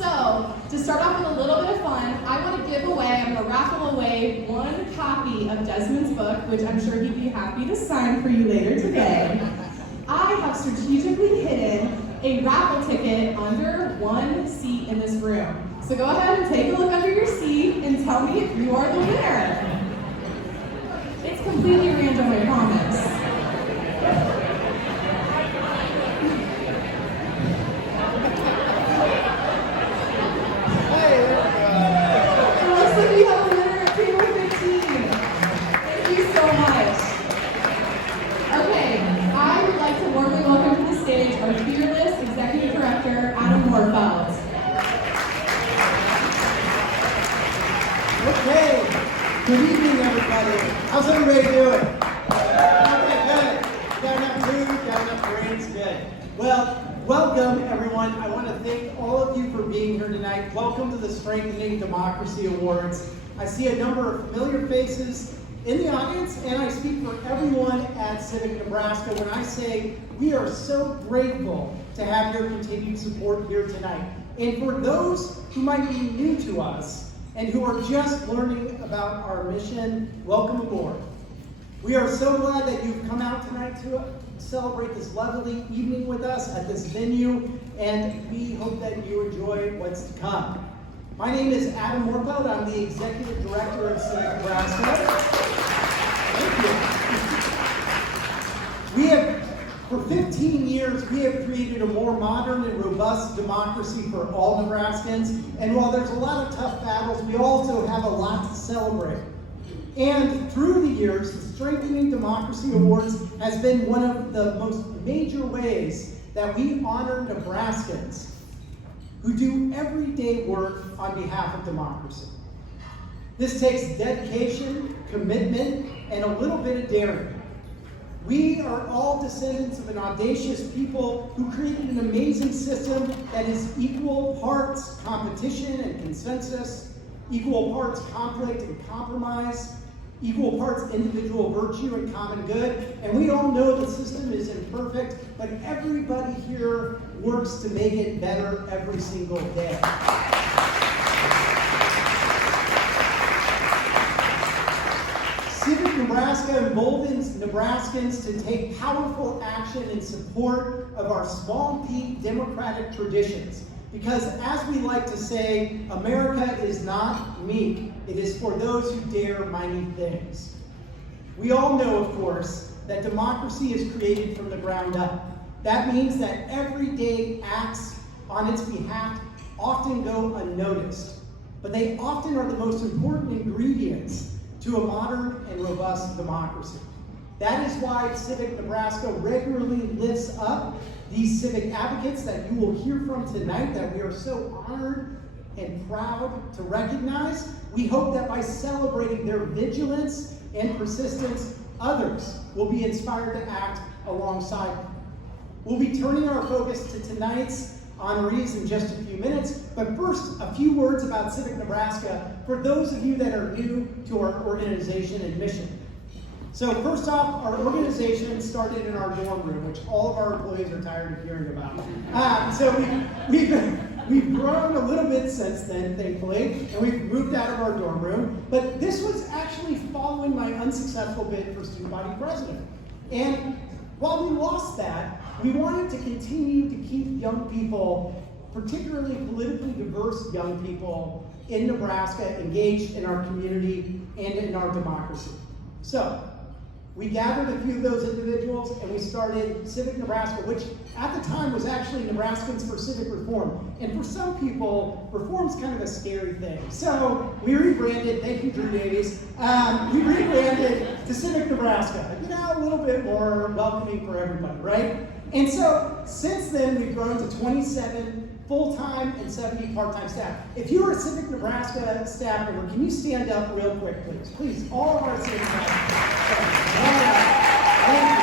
So, to start off with a little bit of fun, I'm going to raffle away one copy of Desmond's book, which I'm sure he'd be happy to sign for you later today. I have strategically hidden a raffle ticket under one seat in this room. So go ahead and take a look under your seat and tell me if you are the winner. It's completely random, I promise. Okay, good evening everybody. How's everybody doing? Okay, good. Got enough food, got enough brains, good. Well, welcome everyone. I want to thank all of you for being here tonight. Welcome to the Strengthening Democracy Awards. I see a number of familiar faces in the audience, and I speak for everyone at Civic Nebraska when I say we are so grateful to have your continued support here tonight. And for those who might be new to us, and who are just learning about our mission, welcome aboard. We are so glad that you've come out tonight to celebrate this lovely evening with us at this venue, and we hope that you enjoy what's to come. My name is Adam Morfeld. I'm the Executive Director of Civic Nebraska. Thank you. For 15 years, we have created a more modern and robust democracy for all Nebraskans. And while there's a lot of tough battles, we also have a lot to celebrate. And through the years, the Strengthening Democracy Awards has been one of the most major ways that we honor Nebraskans who do everyday work on behalf of democracy. This takes dedication, commitment, and a little bit of daring. We are all descendants of an audacious people who created an amazing system that is equal parts competition and consensus, equal parts conflict and compromise, equal parts individual virtue and common good. And we all know the system is imperfect, but everybody here works to make it better every single day. Civic Nebraska emboldens Nebraskans to take powerful action in support of our small p democratic traditions. Because as we like to say, America is not meek, it is for those who dare mighty things. We all know, of course, that democracy is created from the ground up. That means that everyday acts on its behalf often go unnoticed, but they often are the most important ingredients to a modern and robust democracy. That is why Civic Nebraska regularly lifts up these civic advocates that you will hear from tonight, that we are so honored and proud to recognize. We hope that by celebrating their vigilance and persistence, others will be inspired to act alongside them. We'll be turning our focus to tonight's honorees in just a few minutes, but first, a few words about Civic Nebraska for those of you that are new to our organization and mission. So first off, our organization started in our dorm room, which all of our employees are tired of hearing about. So we've grown a little bit since then, thankfully, and we've moved out of our dorm room, but this was actually following my unsuccessful bid for student body president. And while we lost that, we wanted to continue to keep young people, particularly politically diverse young people in Nebraska, engaged in our community and in our democracy. So, we gathered a few of those individuals and we started Civic Nebraska, which at the time was actually Nebraskans for Civic Reform. And for some people, reform's kind of a scary thing. So we rebranded, thank you Drew Davies, we rebranded to Civic Nebraska. You know, a little bit more welcoming for everybody, right? And so since then, we've grown to 27 full-time and 70 part-time staff. If you are a Civic Nebraska staff member, can you stand up real quick, please? Please, all of our Civic Nebraska. Thank you.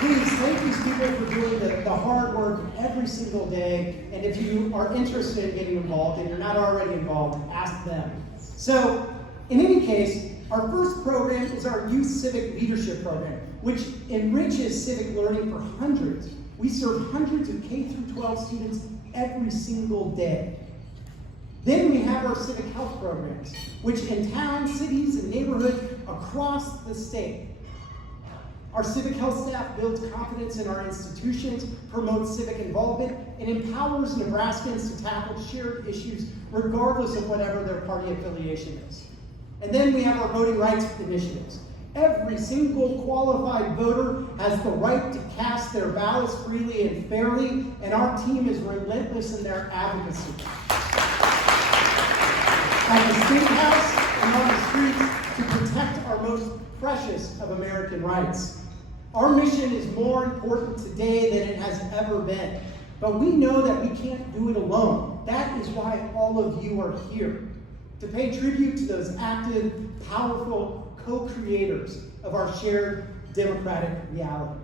Please thank these people for doing the hard work every single day. And if you are interested in getting involved and you're not already involved, ask them. So, in any case, Our first program is our Youth Civic Leadership Program, which enriches civic learning for hundreds. We serve hundreds of K through 12 students every single day. Then we have our civic health programs, which in towns, cities, and neighborhoods across the state. Our civic health staff builds confidence in our institutions, promotes civic involvement, and empowers Nebraskans to tackle shared issues regardless of whatever their party affiliation is. And then we have our voting rights initiatives. Every single qualified voter has the right to cast their ballots freely and fairly, and our team is relentless in their advocacy. At the State House and on the streets to protect our most precious of American rights. Our mission is more important today than it has ever been, but we know that we can't do it alone. That is why all of you are here, to pay tribute to those active, powerful co-creators of our shared democratic reality.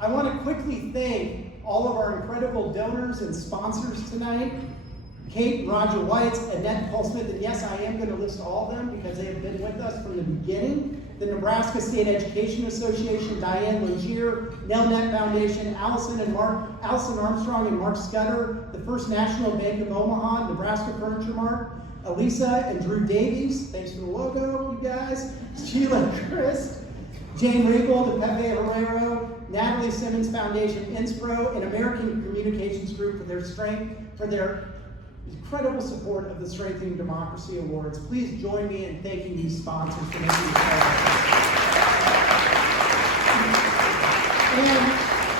I want to quickly thank all of our incredible donors and sponsors tonight. Kate, Roger White, Annette Paul-Smith, and yes, I am going to list all of them because they have been with us from the beginning. The Nebraska State Education Association, Diane Logier, Nelnet Foundation, Allison Armstrong and Mark Scudder, the First National Bank of Omaha, Nebraska Furniture Mart, Elisa and Drew Davies, thanks for the logo, you guys, Sheila Christ, Jane Ringgold, Pepe Herrero, Natalie Simmons Foundation, Inspro, and American Communications Group for their incredible support of the Strengthening Democracy Awards. Please join me in thanking these sponsors for making this possible. And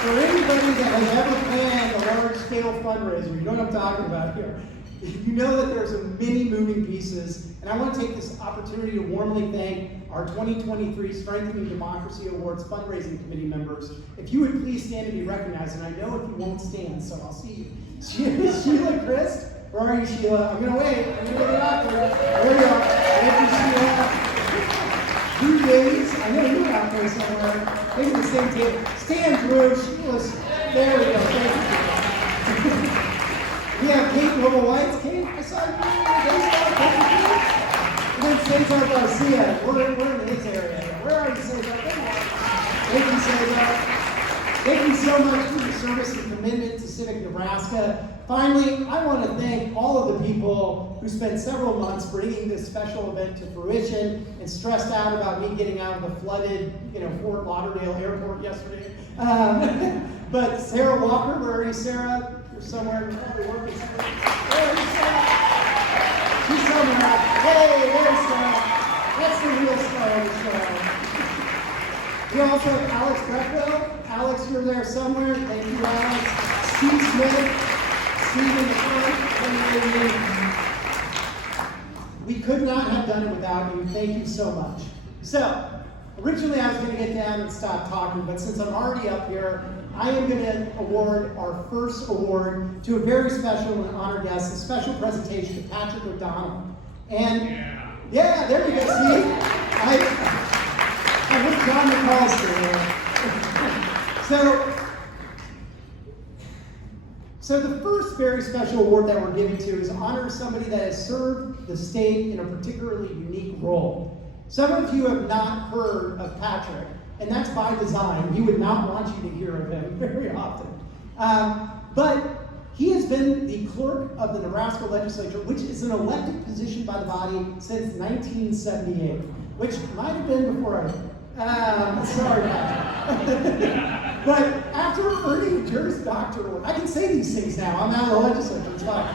for anybody that has ever planned a large-scale fundraiser, you know what I'm talking about here. You know that there's many moving pieces, and I want to take this opportunity to warmly thank our 2023 Strengthening Democracy Awards fundraising committee members. If you would please stand and be recognized, and I know if you won't stand, so I'll see you. Sheila Christ. Where are you, Sheila? I'm going to wait. I'm going to get it out there. There you are. Thank you, Sheila. Drew Davies. I know you're out there somewhere. Maybe the same table. Stand, Drew. Sheila's. There we go. Thank you. We have Kate Nobel White. Kate, I saw you. And then Cesar Garcia. We're in his area. Where are you, Cesar? Thank you, Cesar. Thank you so much for your service and commitment to Civic Nebraska. Finally, I want to thank all of the people who spent several months bringing this special event to fruition and stressed out about me getting out of the flooded, Fort Lauderdale airport yesterday. But Sarah Walker, where are you, Sarah? You're somewhere. You're probably working somewhere. Where are you, Sarah? She's somewhere. Hey, there's Sarah. That's the real star of the show. We also have Alex Beckwell. Alex, you're there somewhere. Thank you, Alex. Steve Smith. We could not have done it without you. Thank you so much. So, originally I was going to get down and stop talking, but since I'm already up here, I am going to award our first award to a very special and honored guest, a special presentation to Patrick O'Donnell. And yeah, there you go. See, I heard John McCall's there. So the first very special award that we're giving to is honor somebody that has served the state in a particularly unique role. Some of you have not heard of Patrick, and that's by design. He would not want you to hear of him very often. But he has been the clerk of the Nebraska legislature, which is an elected position by the body since 1978, which might have been before I sorry, Patrick. But after earning a Juris Doctor, I can say these things now, I'm out of the legislature, it's fine.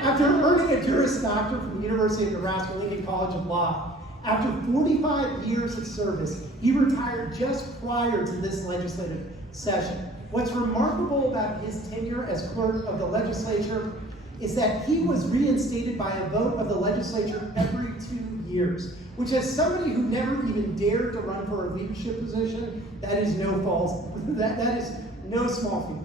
After earning a Juris Doctor from the University of Nebraska Lincoln College of Law, after 45 years of service, he retired just prior to this legislative session. What's remarkable about his tenure as clerk of the legislature is that he was reinstated by a vote of the legislature every 2 years, which as somebody who never even dared to run for a leadership position, that is that is no small feat.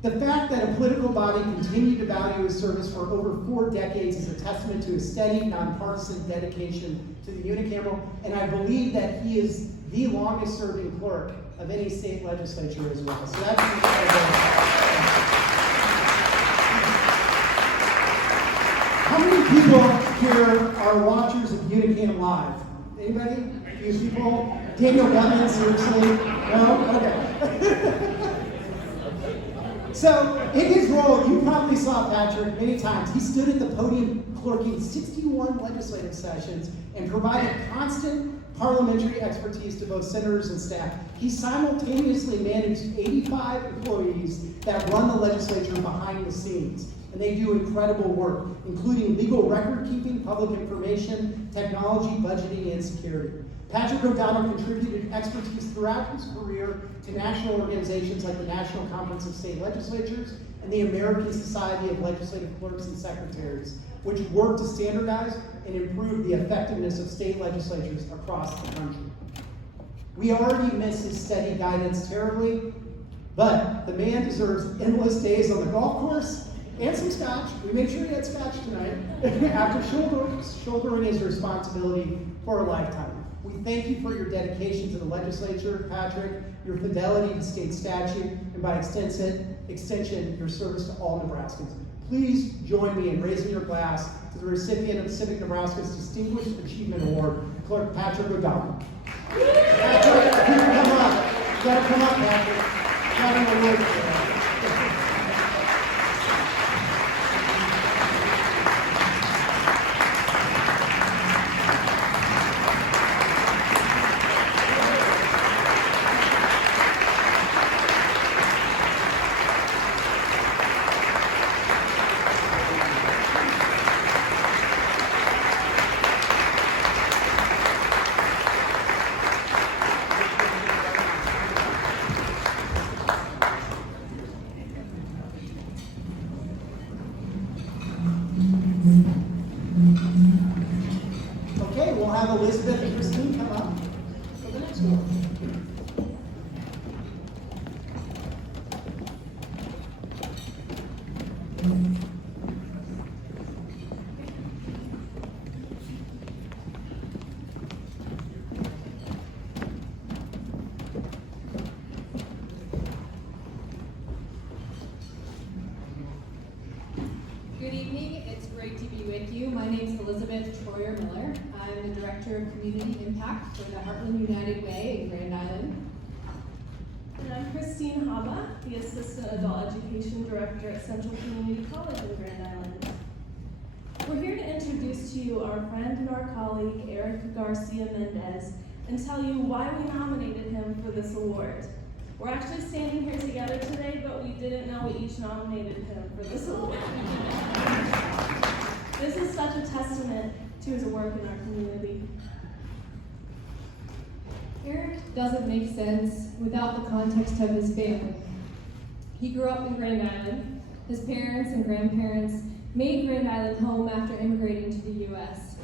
The fact that a political body continued to value his service for over 4 decades is a testament to his steady, nonpartisan dedication to the unicameral, and I believe that he is the longest serving clerk of any state legislature as well. So that's how many people here are watchers of Unicam Live. Anybody? A few people? Daniel Gummins, seriously? No? Okay. So, in his role, you probably saw Patrick many times. He stood at the podium clerking 61 legislative sessions and provided constant parliamentary expertise to both senators and staff. He simultaneously managed 85 employees that run the legislature behind the scenes. And they do incredible work, including legal record keeping, public information, technology, budgeting, and security. Patrick O'Donnell contributed expertise throughout his career to national organizations like the National Conference of State Legislatures and the American Society of Legislative Clerks and Secretaries, which work to standardize and improve the effectiveness of state legislatures across the country. We already miss his steady guidance terribly, but the man deserves endless days on the golf course and some scotch. We made sure he had scotch tonight after shouldering his responsibility for a lifetime. We thank you for your dedication to the legislature, Patrick, your fidelity to state statute, and by extension, your service to all Nebraskans. Please join me in raising your glass to the recipient of Civic Nebraska's Distinguished Achievement Award, Clerk Patrick O'Donnell. Patrick, come up. You gotta come up, Patrick. Got an award today. Okay, we'll have Elizabeth and Christine come up for the next one. Good evening, it's great to be with you. My name is Elizabeth Troyer-Miller. I'm the Director of Community Impact for the Heartland United Way in Grand Island. And I'm Christine Haba, the Assistant Adult Education Director at Central Community College in Grand Island. We're here to introduce to you our friend and our colleague, Eric Garcia-Mendez, and tell you why we nominated him for this award. We're actually standing here together today, but we didn't know we each nominated him for this award. This is such a testament to his work in our community. Eric doesn't make sense without the context of his family. He grew up in Grand Island. His parents and grandparents made Grand Island home after immigrating to the U.S.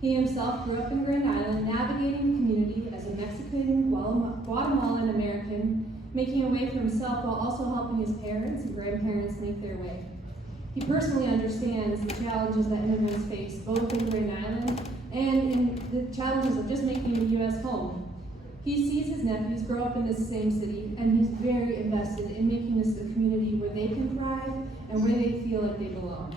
He himself grew up in Grand Island, navigating the community as a Mexican, Guatemalan American, making a way for himself while also helping his parents and grandparents make their way. He personally understands the challenges that immigrants face, both in Grand Island and in the challenges of just making the U.S. home. He sees his nephews grow up in this same city, and he's very invested in making this a community where they can thrive and where they feel like they belong.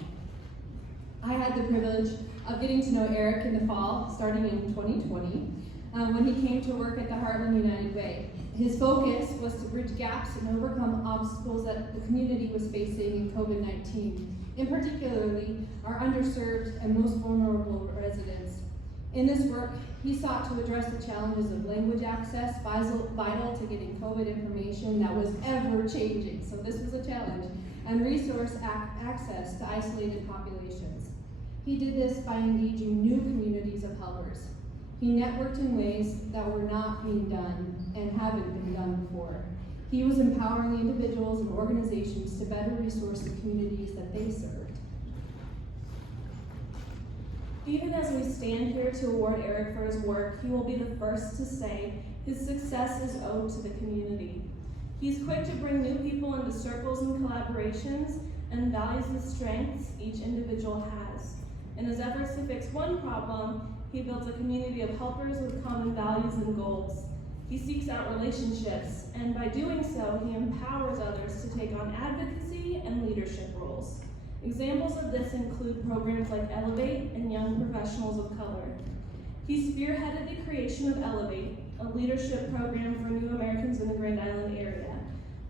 I had the privilege of getting to know Eric in the fall, starting in 2020, when he came to work at the Heartland United Way. His focus was to bridge gaps and overcome obstacles that the community was facing in COVID-19, in particularly our underserved and most vulnerable residents. In this work, he sought to address the challenges of language access, vital to getting COVID information that was ever changing, so this was a challenge, and resource access to isolated populations. He did this by engaging new communities of helpers. He networked in ways that were not being done and haven't been done before. He was empowering individuals and organizations to better resource the communities that they served. Even as we stand here to award Eric for his work, he will be the first to say his success is owed to the community. He's quick to bring new people into circles and collaborations and values the strengths each individual has. In his efforts to fix one problem, he builds a community of helpers with common values and goals. He seeks out relationships, and by doing so, he empowers others to take on advocacy and leadership roles. Examples of this include programs like Elevate and Young Professionals of Color. He spearheaded the creation of Elevate, a leadership program for new Americans in the Grand Island area.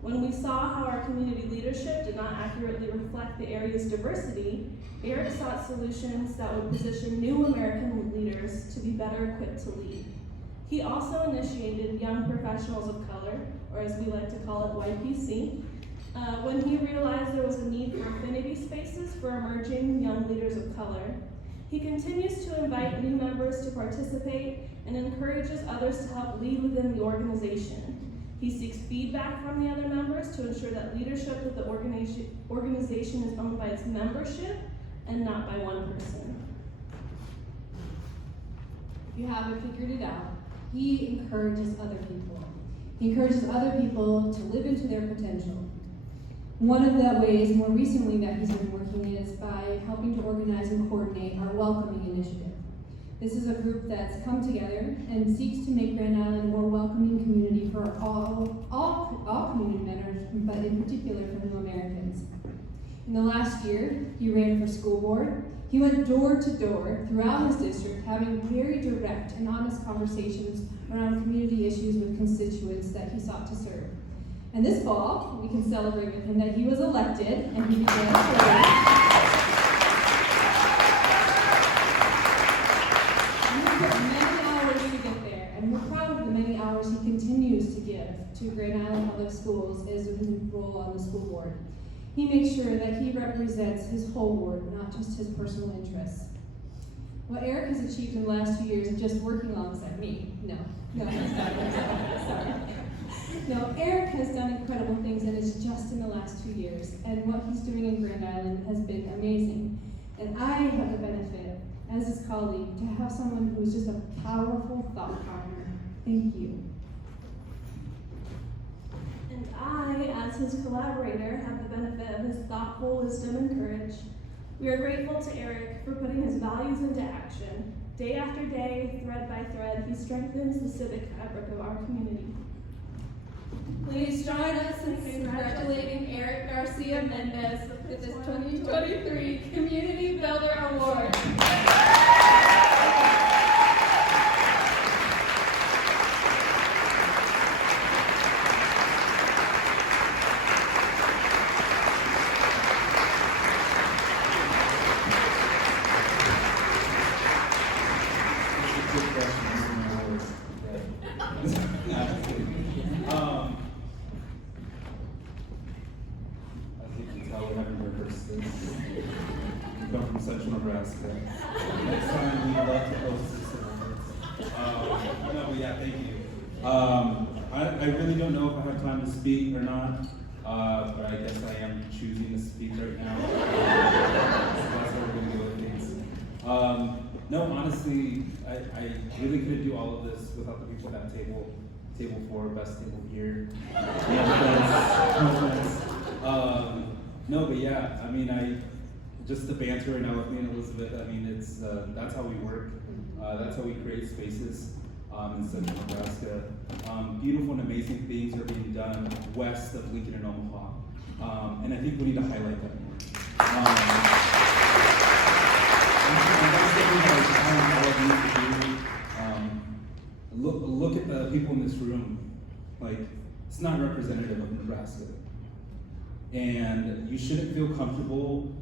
When we saw how our community leadership did not accurately reflect the area's diversity, Eric sought solutions that would position new American leaders to be better equipped to lead. He also initiated Young Professionals of Color, or as we like to call it, YPC, when he realized there was a need for affinity spaces for emerging young leaders of color. He continues to invite new members to participate and encourages others to help lead within the organization. He seeks feedback from the other members to ensure that leadership of the organization is owned by its membership and not by one person. If you haven't figured it out, he encourages other people. He encourages other people to live into their potential. One of the ways more recently that he's been working is by helping to organize and coordinate our Welcoming Initiative. This is a group that's come together and seeks to make Grand Island a more welcoming community for all community members, but in particular for new Americans. In the last year, he ran for school board. He went door to door throughout his district, having very direct and honest conversations around community issues with constituents that he sought to serve. And this fall, we can celebrate with him that he was elected and he began serving. And he put many hours to get there, and we're proud of the many hours he continues to give to Grand Island Public Schools as his role on the school board. He makes sure that he represents his whole ward, not just his personal interests. What Eric has achieved in the last 2 years is just working alongside me. No, he's not. Sorry. No, Eric has done incredible things, and it's just in the last 2 years. And what he's doing in Grand Island has been amazing. And I have the benefit, as his colleague, to have someone who's just a powerful thought partner. Thank you. And I, as his collaborator, have the benefit of his thoughtful wisdom and courage. We are grateful to Eric for putting his values into action. Day after day, thread by thread, he strengthens the civic fabric of our community. Please join us in congratulating Eric Garcia-Mendez with this 2023 Community Builder Award. We come from Central Nebraska. Next time we'd love to host this event. No, but yeah, thank you. I really don't know if I have time to speak or not, but I guess I am choosing to speak right now. So that's how we're going to go with things. No, honestly, I really couldn't do all of this without the people at that table. Table 4, best table here. No, but yeah, I mean, just the banter right now with me and Elizabeth, I mean, it's, that's how we work. That's how we create spaces in Central Nebraska. Beautiful and amazing things are being done west of Lincoln and Omaha. And I think we need to highlight that more. And that's something that I challenge all of you to do. Look at the people in this room. Like, it's not representative of Nebraska. And you shouldn't feel comfortable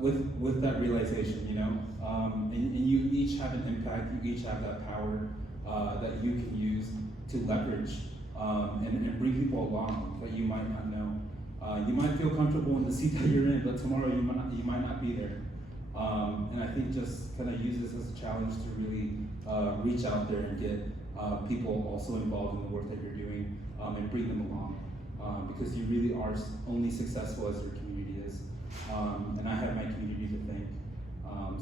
with that realization, you know? And you each have an impact, you each have that power that you can use to leverage and bring people along that you might not know. You might feel comfortable in the seat that you're in, but tomorrow you might not be there. And I think just kind of use this as a challenge to really reach out there and get people also involved in the work that you're doing and bring them along. Because you really are only successful as your community is. And I have my community to thank.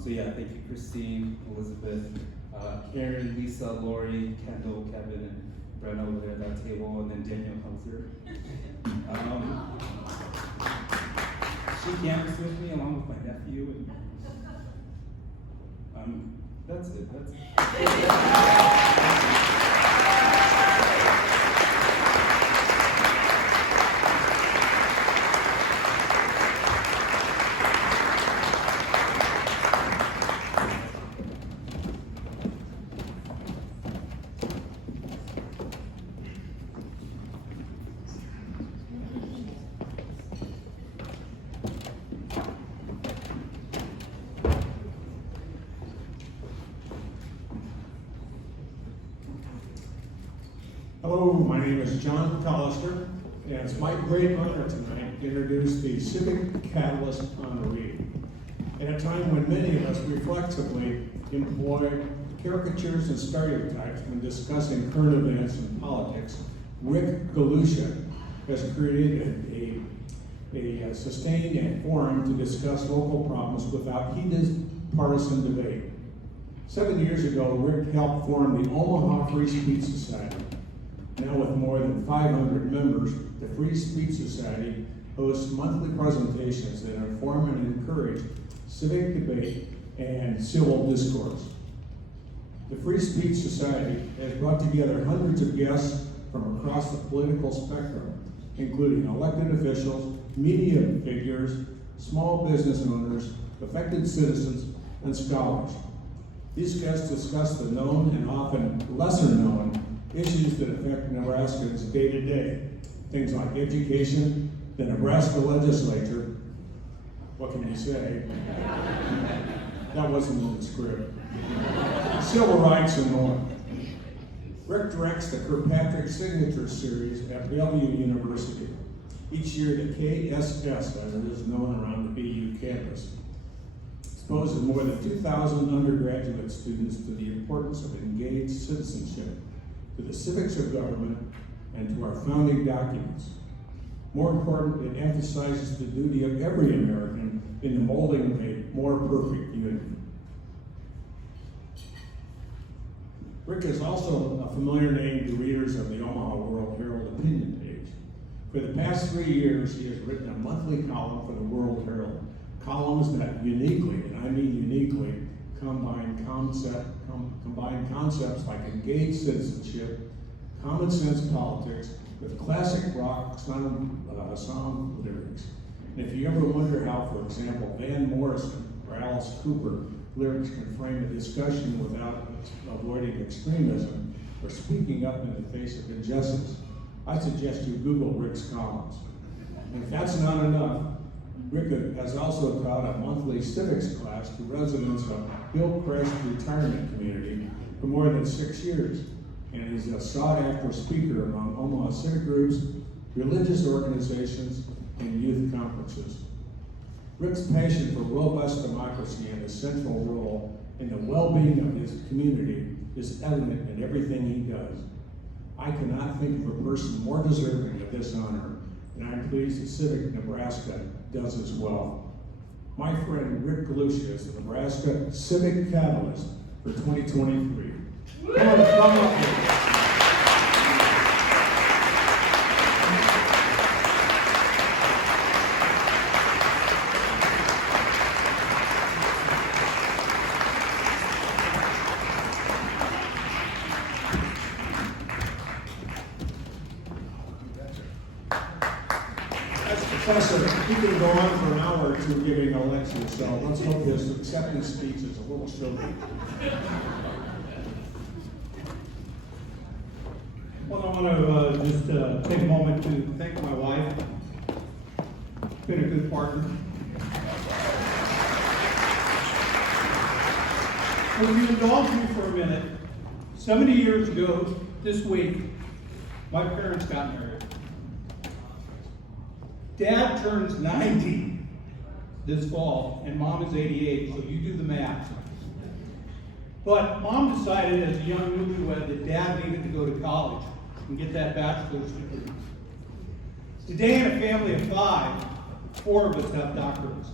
So yeah, thank you Christine, Elizabeth, Karen, Lisa, Lori, Kendall, Kevin, and Brenna over there at that table, and then Danielle Hunter. She campus with me along with my nephew, and that's it. Hello, my name is John Callister, and it's my great honor tonight to introduce the Civic Catalyst honoree. At a time when many of us reflexively employ caricatures and stereotypes when discussing current events and politics, Rick Galusha has created a sustained forum to discuss local problems without heated partisan debate. 7 years ago, Rick helped form the Omaha Free Speech Society. Now with more than 500 members, the Free Speech Society hosts monthly presentations that inform and encourage civic debate and civil discourse. The Free Speech Society has brought together hundreds of guests from across the political spectrum, including elected officials, media figures, small business owners, affected citizens, and scholars. These guests discuss the known and often lesser known issues that affect Nebraskans day to day. Things like education, the Nebraska legislature, what can you say? That wasn't in the script. Civil rights and more. Rick directs the Kirkpatrick Signature Series at Bellevue University. Each year, the KSS, as it is known around the BU campus, exposes more than 2,000 undergraduate students to the importance of engaged citizenship, to the civics of government, and to our founding documents. More important, it emphasizes the duty of every American in the molding of a more perfect unity. Rick is also a familiar name to readers of the Omaha World Herald opinion page. For the past 3 years, he has written a monthly column for the World Herald. Columns that uniquely, and I mean uniquely, combine concepts like engaged citizenship, common sense politics, with classic rock song lyrics. And if you ever wonder how, for example, Van Morrison or Alice Cooper lyrics can frame a discussion without avoiding extremism or speaking up in the face of injustice, I suggest you Google Rick's columns. And if that's not enough, Rick has also taught a monthly civics class to residents of Hillcrest Retirement Community for more than 6 years, and is a sought-after speaker among Omaha civic groups, religious organizations, and youth conferences. Rick's passion for robust democracy and his central role in the well-being of his community is evident in everything he does. I cannot think of a person more deserving of this honor, and I'm pleased that Civic Nebraska does as well. My friend Rick Galusha is the Nebraska Civic Catalyst for 2023. Come up here. Professor, he can go on for an hour or two giving a lecture, so let's hope his acceptance speech is a little shorter. Well, I want to just take a moment to thank my wife. Been a good partner. Will you indulge me for a minute? 70 years ago, this week, my parents got married. Dad turns 90 this fall, and Mom is 88, so you do the math. But Mom decided as a young newlywed that Dad needed to go to college and get that bachelor's degree. Today, in a family of 5, 4 of us have doctorates.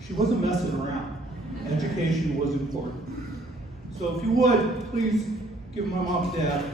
She wasn't messing around. Education was important. So if you would, please give my mom and dad.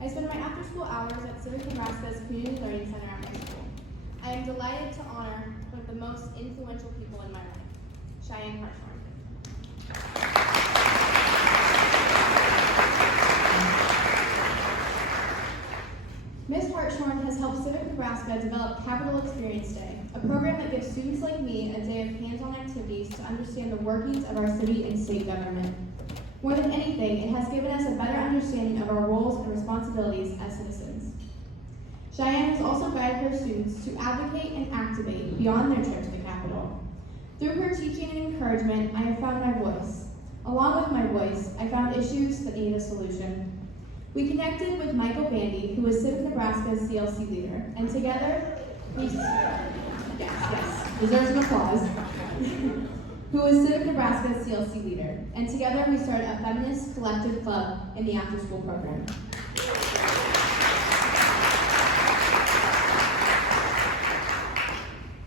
I spend my after-school hours at Civic Nebraska's Community Learning Center at my school. I am delighted to honor one of the most influential people in my life, Cheyenne Hartshorn. Ms. Hartshorn has helped Civic Nebraska develop Capital Experience Day, a program that gives students like me a day of hands-on activities to understand the workings of our city and state government. More than anything, it has given us a better understanding of our roles and responsibilities as citizens. Cheyenne has also guided her students to advocate and activate beyond their trip to the Capitol. Through her teaching and encouragement, I have found my voice. Along with my voice, I found issues that need a solution. We connected with Michael Bandy, who is Civic Nebraska's CLC leader, and together, deserves an applause, who is Civic Nebraska's CLC leader, and together we started a feminist collective club in the after-school program.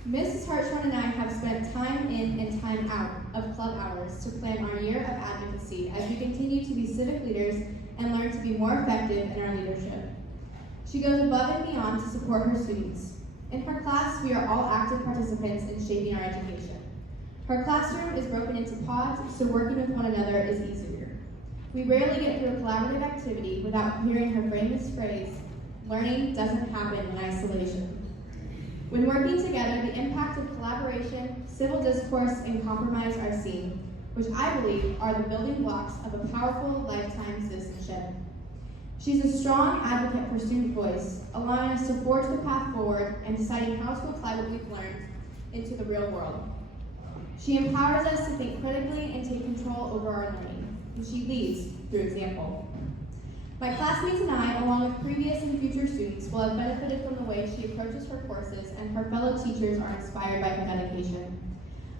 Mrs. Hartshorn and I have spent time in and time out of club hours to plan our year of advocacy as we continue to be civic leaders and learn to be more effective in our leadership. She goes above and beyond to support her students. In her class, we are all active participants in shaping our education. Her classroom is broken into pods, so working with one another is easier. We rarely get through a collaborative activity without hearing her famous phrase, "Learning doesn't happen in isolation." When working together, the impact of collaboration, civil discourse, and compromise are seen, which I believe are the building blocks of a powerful lifetime citizenship. She's a strong advocate for student voice, allowing us to forge the path forward and deciding how to apply what we've learned into the real world. She empowers us to think critically and take control over our learning, and she leads through example. My classmates and I, along with previous and future students, will have benefited from the way she approaches her courses, and her fellow teachers are inspired by her dedication.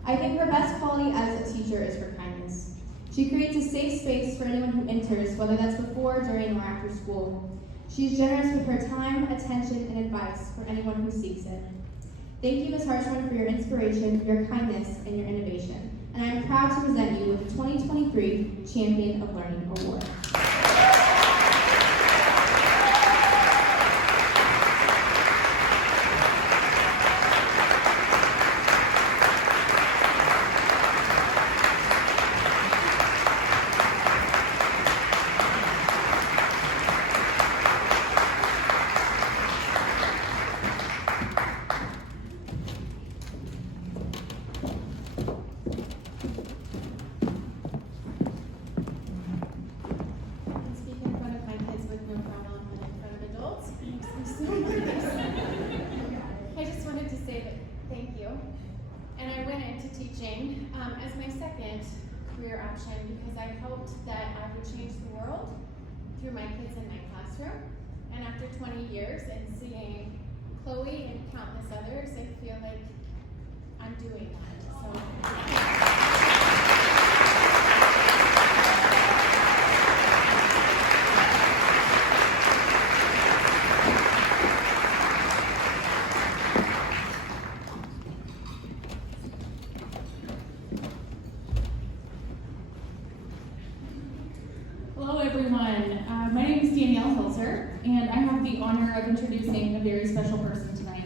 I think her best quality as a teacher is her kindness. She creates a safe space for anyone who enters, whether that's before, during, or after school. She's generous with her time, attention, and advice for anyone who seeks it. Thank you, Ms. Hartshorn, for your inspiration, your kindness, and your innovation. And I am proud to present you with the 2023 Champion of Learning Award. I just wanted to say that thank you. And I went into teaching as my second career option because I hoped that I would change the world through my kids in my classroom. And after 20 years and seeing Chloe and countless others, I feel like I'm doing that. So. Hello everyone, my name is Danielle Hilser, and I have the honor of introducing a very special person tonight.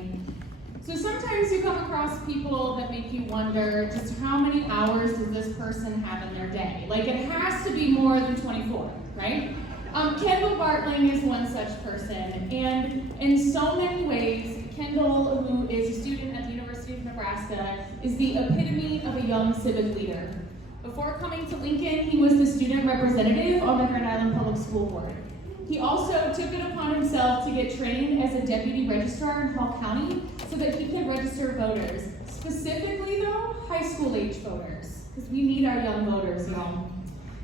So sometimes you come across people that make you wonder just how many hours does this person have in their day? Like it has to be more than 24, right? Kendall Bartling is one such person, and in so many ways, Kendall, who is a student at the University of Nebraska, is the epitome of a young civic leader. Before coming to Lincoln, he was the student representative on the Grand Island Public School Board. He also took it upon himself to get trained as a deputy registrar in Hall County so that he could register voters. Specifically though, high school age voters, because we need our young voters, y'all.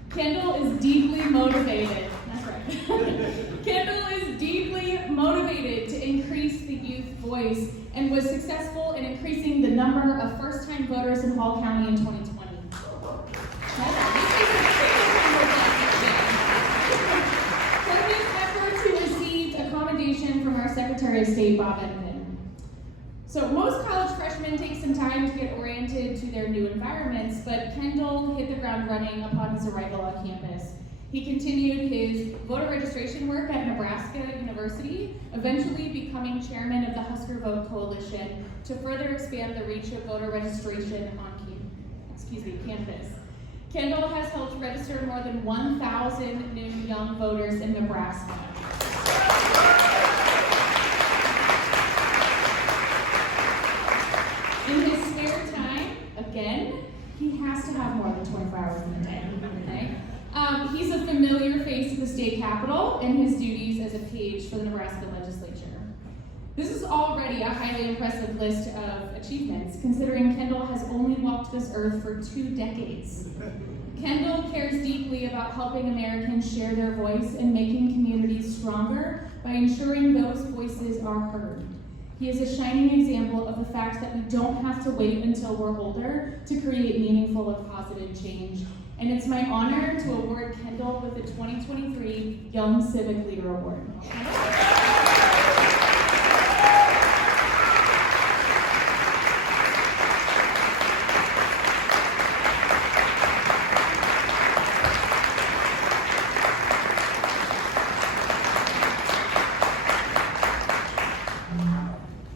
Kendall is deeply motivated, that's right. Kendall is deeply motivated to increase the youth voice and was successful in increasing the number of first-time voters in Hall County in 2020. For his efforts, he received a commendation from our Secretary of State, Bob Edmond. So most college freshmen take some time to get oriented to their new environments, but Kendall hit the ground running upon his arrival on campus. He continued his voter registration work at Nebraska University, eventually becoming chairman of the Husker Vote Coalition to further expand the reach of voter registration on campus. Kendall has helped register more than 1,000 new young voters in Nebraska. In his spare time, again, he has to have more than 24 hours in a day. Okay? He's a familiar face of the state capitol and his duties as a page for the Nebraska legislature. This is already a highly impressive list of achievements, considering Kendall has only walked this earth for 2 decades. Kendall cares deeply about helping Americans share their voice and making communities stronger by ensuring those voices are heard. He is a shining example of the fact that we don't have to wait until we're older to create meaningful and positive change. And it's my honor to award Kendall with the 2023 Young Civic Leader Award.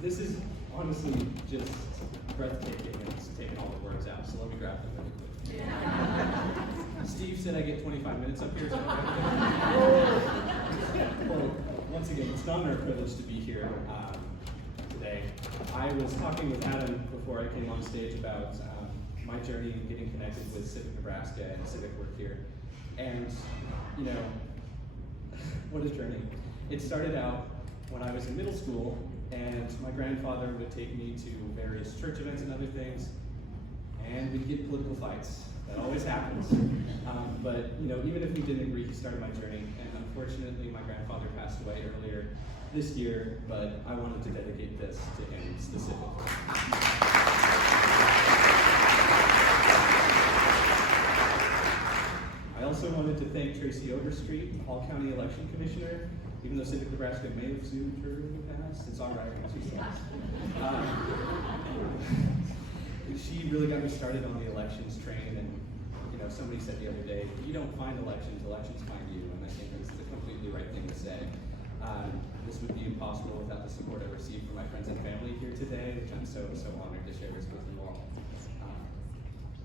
This is honestly just breathtaking, and it's taken all the words out, so let me grab them really quick. Steve said I get 25 minutes up here. So well, once again, it's an honor and privilege to be here today. I was talking with Adam before I came on stage about my journey in getting connected with Civic Nebraska and civic work here. And, you know, what a journey. It started out when I was in middle school, and my grandfather would take me to various church events and other things, and we'd get political fights. That always happens. But you know, even if we didn't agree, he started my journey, and unfortunately my grandfather passed away earlier this year, but I wanted to dedicate this to him specifically. I also wanted to thank Tracy Overstreet, All-County Election Commissioner. Even though Civic Nebraska may have sued her in the past, it's all right, she sucks. She really got me started on the elections train, and you know, somebody said the other day, you don't find elections, elections find you, and I think this is the completely right thing to say. This would be impossible without the support I received from my friends and family here today, which I'm so honored to share this with you all.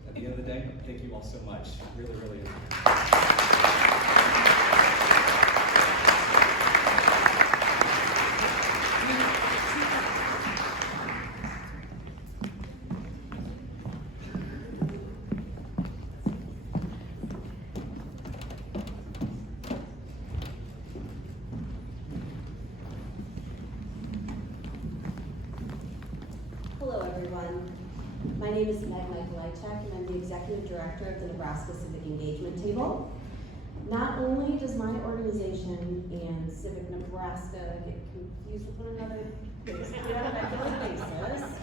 At the end of the day, thank you all so much. Really, really. Hello, everyone. My name is Meg Michaelaichek, and I'm the Executive Director of the Nebraska Civic Engagement Table. Not only does my organization and Civic Nebraska get confused with one another basically on a regular basis,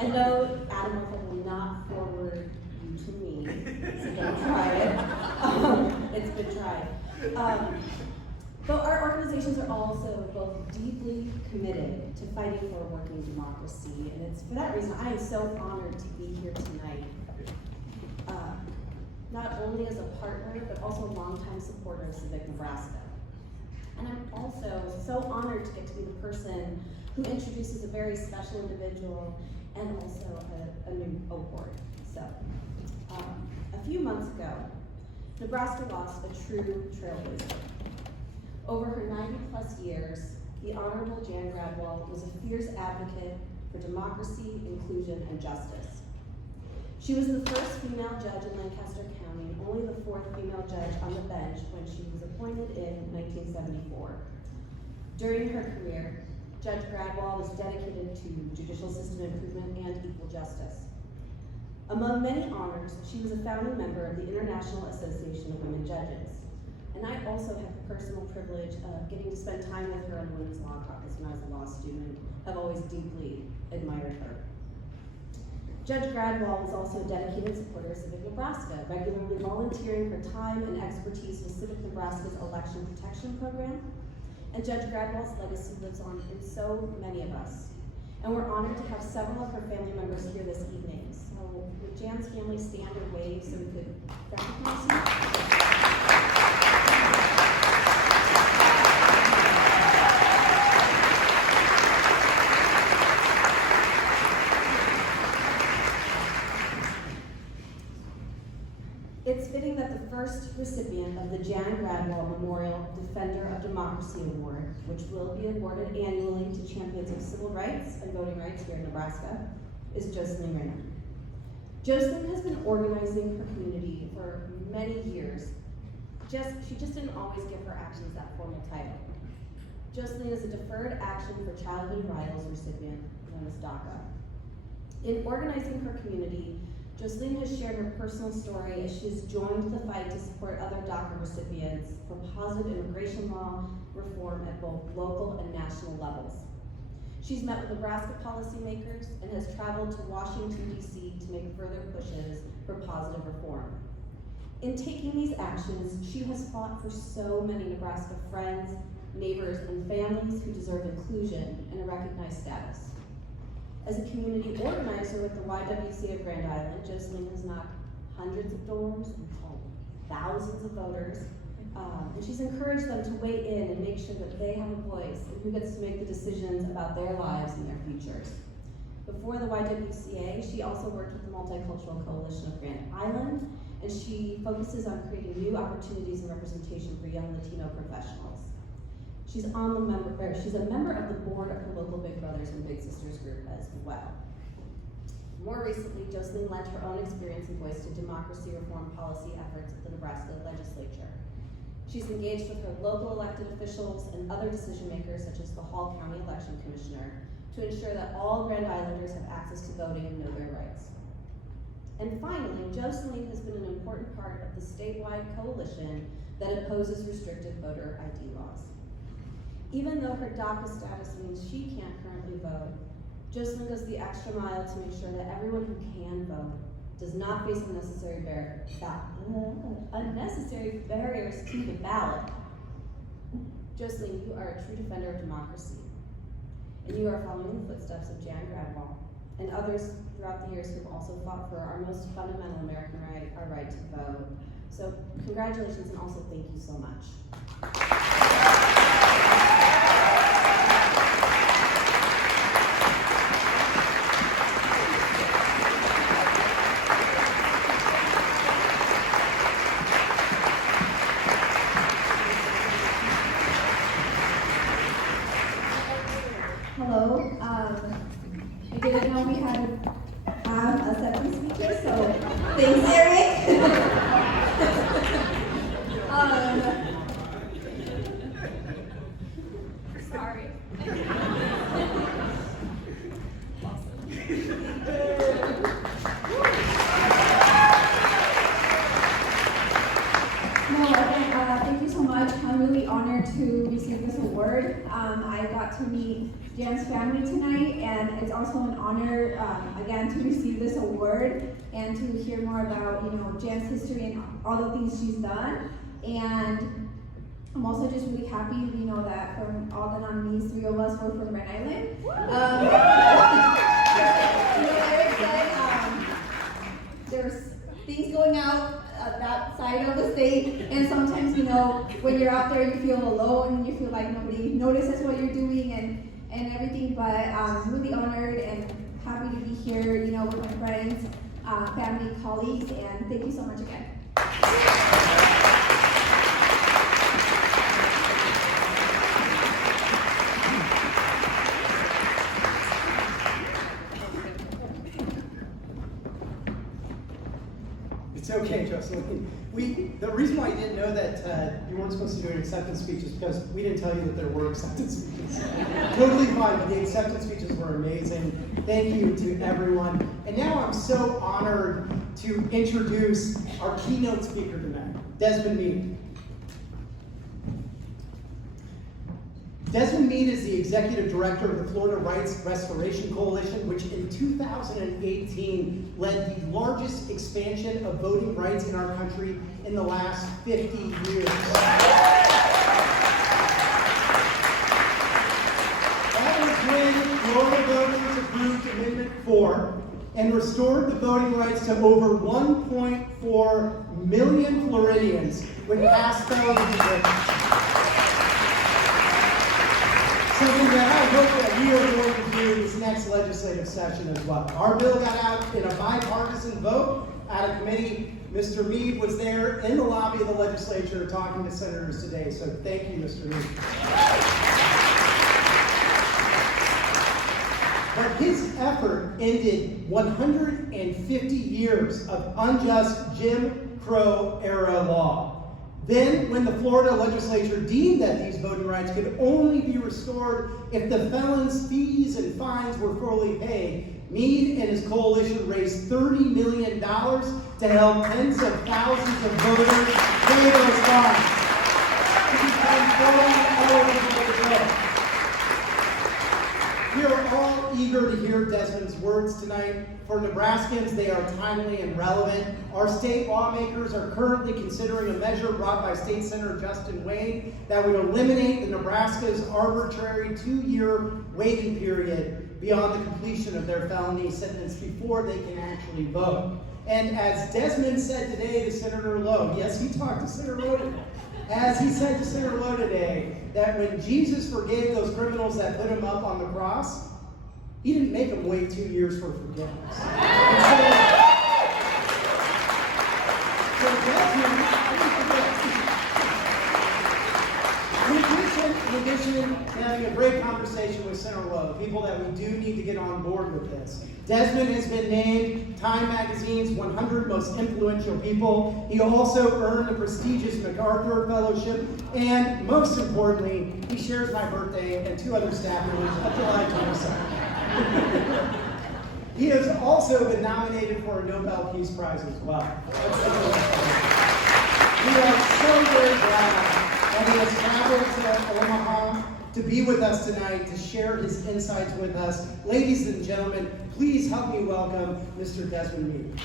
and no, Adam will probably not forward you to me, so don't try it. It's been tried. But our organizations are also both deeply committed to fighting for a working democracy, and it's for that reason I am so honored to be here tonight. Not only as a partner, but also a longtime supporter of Civic Nebraska. And I'm also so honored to get to be the person who introduces a very special individual and also a new award. So, a few months ago, Nebraska lost a true trailblazer. Over her 90+ years, the Honorable Jan Gradwell was a fierce advocate for democracy, inclusion, and justice. She was the first female judge in Lancaster County and only the 4th female judge on the bench when she was appointed in 1974. During her career, Judge Gradwell was dedicated to judicial system improvement and equal justice. Among many honors, she was a founding member of the International Association of Women Judges. And I also had the personal privilege of getting to spend time with her on the Women's Law Caucus when I was a law student. I've always deeply admired her. Judge Gradwell was also a dedicated supporter of Civic Nebraska, regularly volunteering her time and expertise with Civic Nebraska's election protection program. And Judge Gradwell's legacy lives on in so many of us. And we're honored to have several of her family members here this evening. So would Jan's family stand or wave so we could recognize you? first recipient of the Jan Gradwell Memorial Defender of Democracy Award, which will be awarded annually to champions of civil rights and voting rights here in Nebraska, is Jocelyn Rayner. Jocelyn has been organizing her community for many years. She just didn't always give her actions that formal title. Jocelyn is a Deferred Action for Childhood Rivals recipient, known as DACA. In organizing her community, Jocelyn has shared her personal story as she's joined the fight to support other DACA recipients for positive immigration law reform at both local and national levels. She's met with Nebraska policymakers and has traveled to Washington, D.C. to make further pushes for positive reform. In taking these actions, she has fought for so many Nebraska friends, neighbors, and families who deserve inclusion and a recognized status. As a community organizer with the YWCA of Grand Island, Jocelyn has knocked hundreds of doors and called thousands of voters, and she's encouraged them to weigh in and make sure that they have a voice and who gets to make the decisions about their lives and their futures. Before the YWCA, she also worked with the Multicultural Coalition of Grand Island, and she focuses on creating new opportunities and representation for young Latino professionals. She's a member of the board of her local Big Brothers and Big Sisters group as well. More recently, Jocelyn lent her own experience and voice to democracy reform policy efforts at the Nebraska legislature. She's engaged with her local elected officials and other decision makers, such as the Hall County Election Commissioner, to ensure that all Grand Islanders have access to voting and know their rights. And finally, Jocelyn has been an important part of the statewide coalition that opposes restricted voter ID laws. Even though her DACA status means she can't currently vote, Jocelyn goes the extra mile to make sure that everyone who can vote does not face unnecessary barriers to the ballot. Jocelyn, you are a true defender of democracy, and you are following the footsteps of Jan Gradwell and others throughout the years who have also fought for our most fundamental American right, our right to vote. So congratulations, and also thank you so much. Hello. I didn't know we had a second speaker, so thanks, Eric. Sorry. Thank you so much. I'm really honored to receive this award. I got to meet Jan's family tonight, and it's also an honor, again, to receive this award and to hear more about, Jan's history and all the things she's done. And I'm also just really happy, that from all the nominees, 3 of us were from Grand Island. Eric said, there's things going out that side of the state, and sometimes, when you're out there, you feel alone, and you feel like nobody notices what you're doing and everything, but I'm really honored and happy to be here, with my friends, family, colleagues, and thank you so much again. It's okay, Jocelyn. The reason why you didn't know that you weren't supposed to do an acceptance speech is because we didn't tell you that there were acceptance speeches. Totally fine, but the acceptance speeches were amazing. Thank you to everyone. And now I'm so honored to introduce our keynote speaker tonight, Desmond Meade. Desmond Meade is the executive director of the Florida Rights Restoration Coalition, which in 2018 led the largest expansion of voting rights in our country in the last 50 years. That was when Florida voters approved Amendment 4 and restored the voting rights to over 1.4 million Floridians when passed federal legislation. Something that I hope that we are going to do this next legislative session as well. Our bill got out in a bipartisan vote out of committee Mr. Meade was there in the lobby of the legislature talking to senators today, so thank you, Mr. Meade. But his effort ended 150 years of unjust Jim Crow era law. Then, when the Florida legislature deemed that these voting rights could only be restored if the felons' fees and fines were fully paid, Meade and his coalition raised $30 million to help tens of thousands of voters pay those fines. To become fully eligible to vote. We are all eager to hear Desmond's words tonight. For Nebraskans, they are timely and relevant. Our state lawmakers are currently considering a measure brought by State Senator Justin Wayne that would eliminate the Nebraska's arbitrary 2-year waiting period beyond the completion of their felony sentence before they can actually vote. And as Desmond said today to Senator Lowe, yes, he talked to Senator Lowe today. As he said to Senator Lowe today, that when Jesus forgave those criminals that put him up on the cross, he didn't make them wait 2 years for forgiveness. So Desmond, in addition to having a great conversation with Senator Lowe, people that we do need to get on board with this, Desmond has been named Time Magazine's 100 Most Influential People. He also earned the prestigious MacArthur Fellowship, and most importantly, he shares my birthday and 2 other staff members of July 22nd. He has also been nominated for a Nobel Peace Prize as well. We are so very glad that he has traveled to Omaha to be with us tonight, to share his insights with us. Ladies and gentlemen, please help me welcome Mr. Desmond Meade.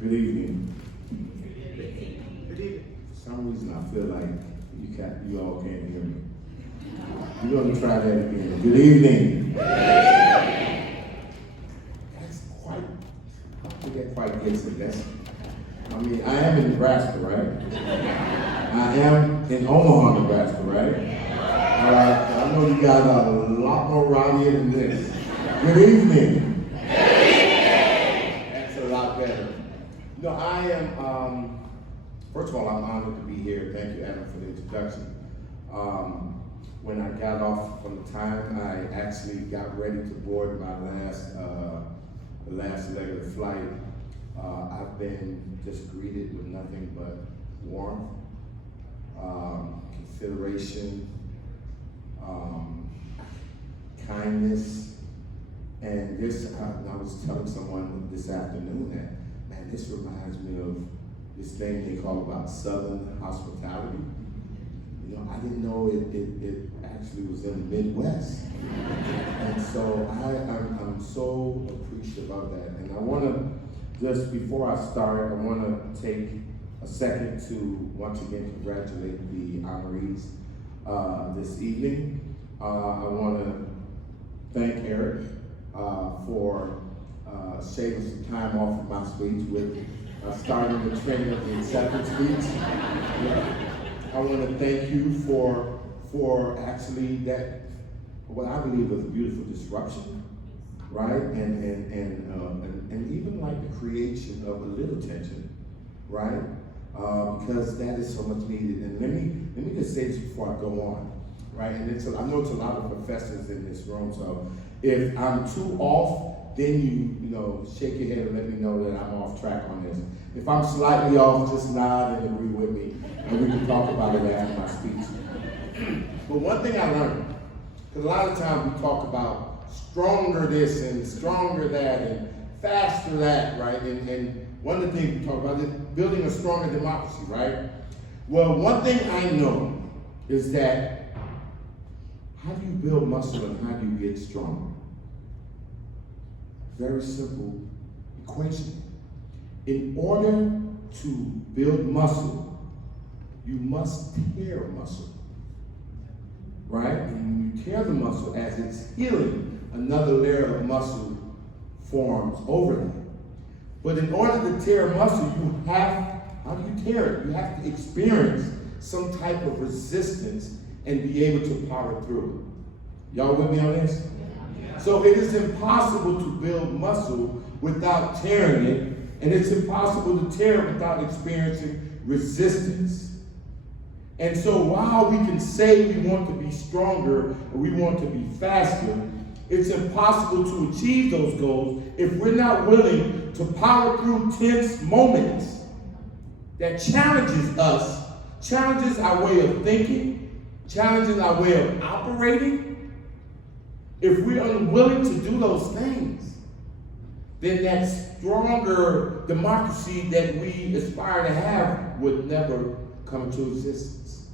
Good evening. Good evening. For some reason, I feel like you all can't hear me. We're going to try that again. Good evening. That's quite, I think that quite gets it. I mean, I am in Nebraska, right? I am in Omaha, Nebraska, right? All right, I know you guys are a lot more rowdy than this. Good evening. That's a lot better. No, I am, first of all, I'm honored to be here. Thank you, Adam, for the introduction. When I got off from the time, I actually got ready to board my last leg of the flight. I've been just greeted with nothing but warmth, consideration, kindness, and this, I was telling someone this afternoon that, man, this reminds me of this thing they call about Southern hospitality. You know, I didn't know it actually was in the Midwest. And so I'm so appreciative of that. And I want to, just before I start, I want to take a second to once again congratulate the honorees this evening. I want to thank Eric for shaving some time off of my speech with starting the trend of the acceptance speech. I want to thank you for actually that, what I believe was a beautiful disruption, right? And even like the creation of a little tension, right? Because that is so much needed. And let me just say this before I go on, right? And I know it's a lot of professors in this room, so if I'm too off, then you know, shake your head and let me know that I'm off track on this. If I'm slightly off, just nod and agree with me, and we can talk about it after my speech. But one thing I learned, because a lot of times we talk about stronger this and stronger that and faster that, right? And one of the things we talk about is building a stronger democracy, right? Well, one thing I know is that how do you build muscle and how do you get stronger? Very simple equation. In order to build muscle, you must tear muscle, right? And when you tear the muscle, as it's healing, another layer of muscle forms over it. But in order to tear muscle, how do you tear it? You have to experience some type of resistance and be able to power through it. Y'all with me on this? So it is impossible to build muscle without tearing it, and it's impossible to tear it without experiencing resistance. And so while we can say we want to be stronger or we want to be faster, it's impossible to achieve those goals if we're not willing to power through tense moments that challenges us, challenges our way of thinking, challenges our way of operating. If we're unwilling to do those things, then that stronger democracy that we aspire to have would never come into existence.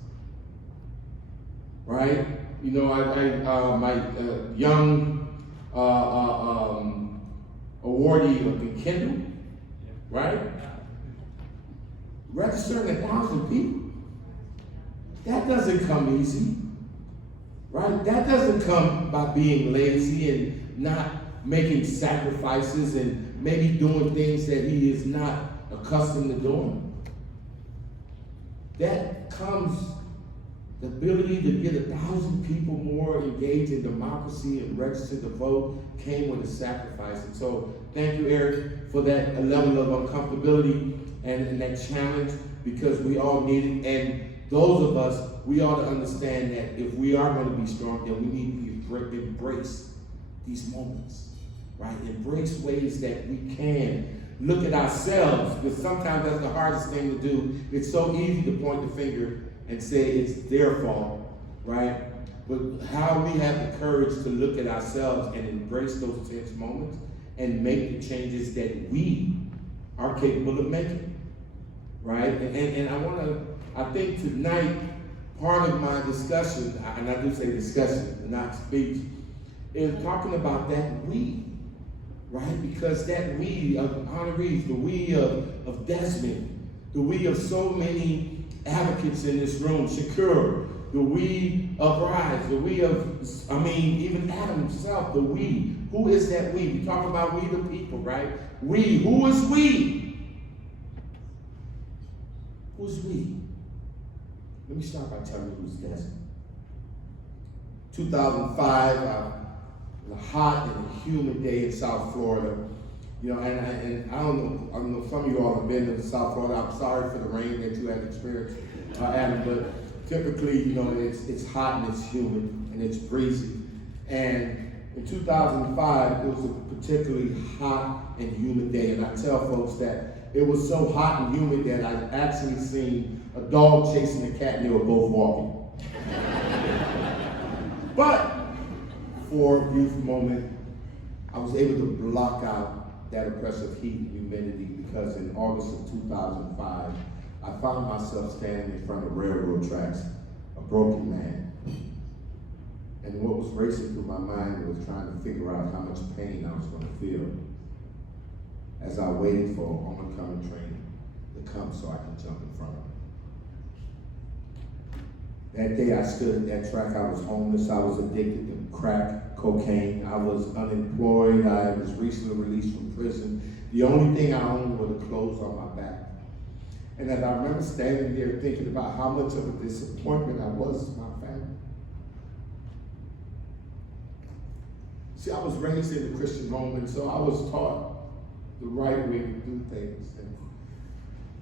Right? You know, my young awardee of the Kindle, right? Registering 1,000 people. That doesn't come easy, right? That doesn't come by being lazy and not making sacrifices and maybe doing things that he is not accustomed to doing. That comes, the ability to get 1,000 people more engaged in democracy and registered to vote came with a sacrifice. And so thank you, Eric, for that level of uncomfortability and that challenge, because we all need it. And those of us, we ought to understand that if we are going to be strong, then we need to embrace these moments, right? Embrace ways that we can look at ourselves, because sometimes that's the hardest thing to do. It's so easy to point the finger and say it's their fault, right? But how we have the courage to look at ourselves and embrace those tense moments and make the changes that we are capable of making, right? And I think tonight, part of my discussion, and I do say discussion, not speech, is talking about that we, right? Because that we of honorees, the we of Desmond, the we of so many advocates in this room, Shakur, the we of Rise, the we of, even Adam himself, the we. Who is that we? We talk about we the people, right? We. Who is we? Who's we? Let me start by telling you who's Desmond. 2005, a hot and humid day in South Florida. You know, and I don't know, some of you all have been to South Florida. I'm sorry for the rain that you had experienced, Adam, but typically, you know, it's hot and it's humid and it's breezy. And in 2005, it was a particularly hot and humid day. And I tell folks that it was so hot and humid that I actually seen a dog chasing a cat and they were both walking. But for a brief moment, I was able to block out that oppressive heat and humidity, because in August of 2005, I found myself standing in front of railroad tracks, a broken man. And what was racing through my mind was trying to figure out how much pain I was going to feel as I waited for an oncoming train to come so I could jump in front of it. That day I stood at that track. I was homeless. I was addicted to crack, cocaine. I was unemployed. I was recently released from prison. The only thing I owned were the clothes on my back. And as I remember standing there thinking about how much of a disappointment I was to my family. See, I was raised in a Christian home, and so I was taught the right way to do things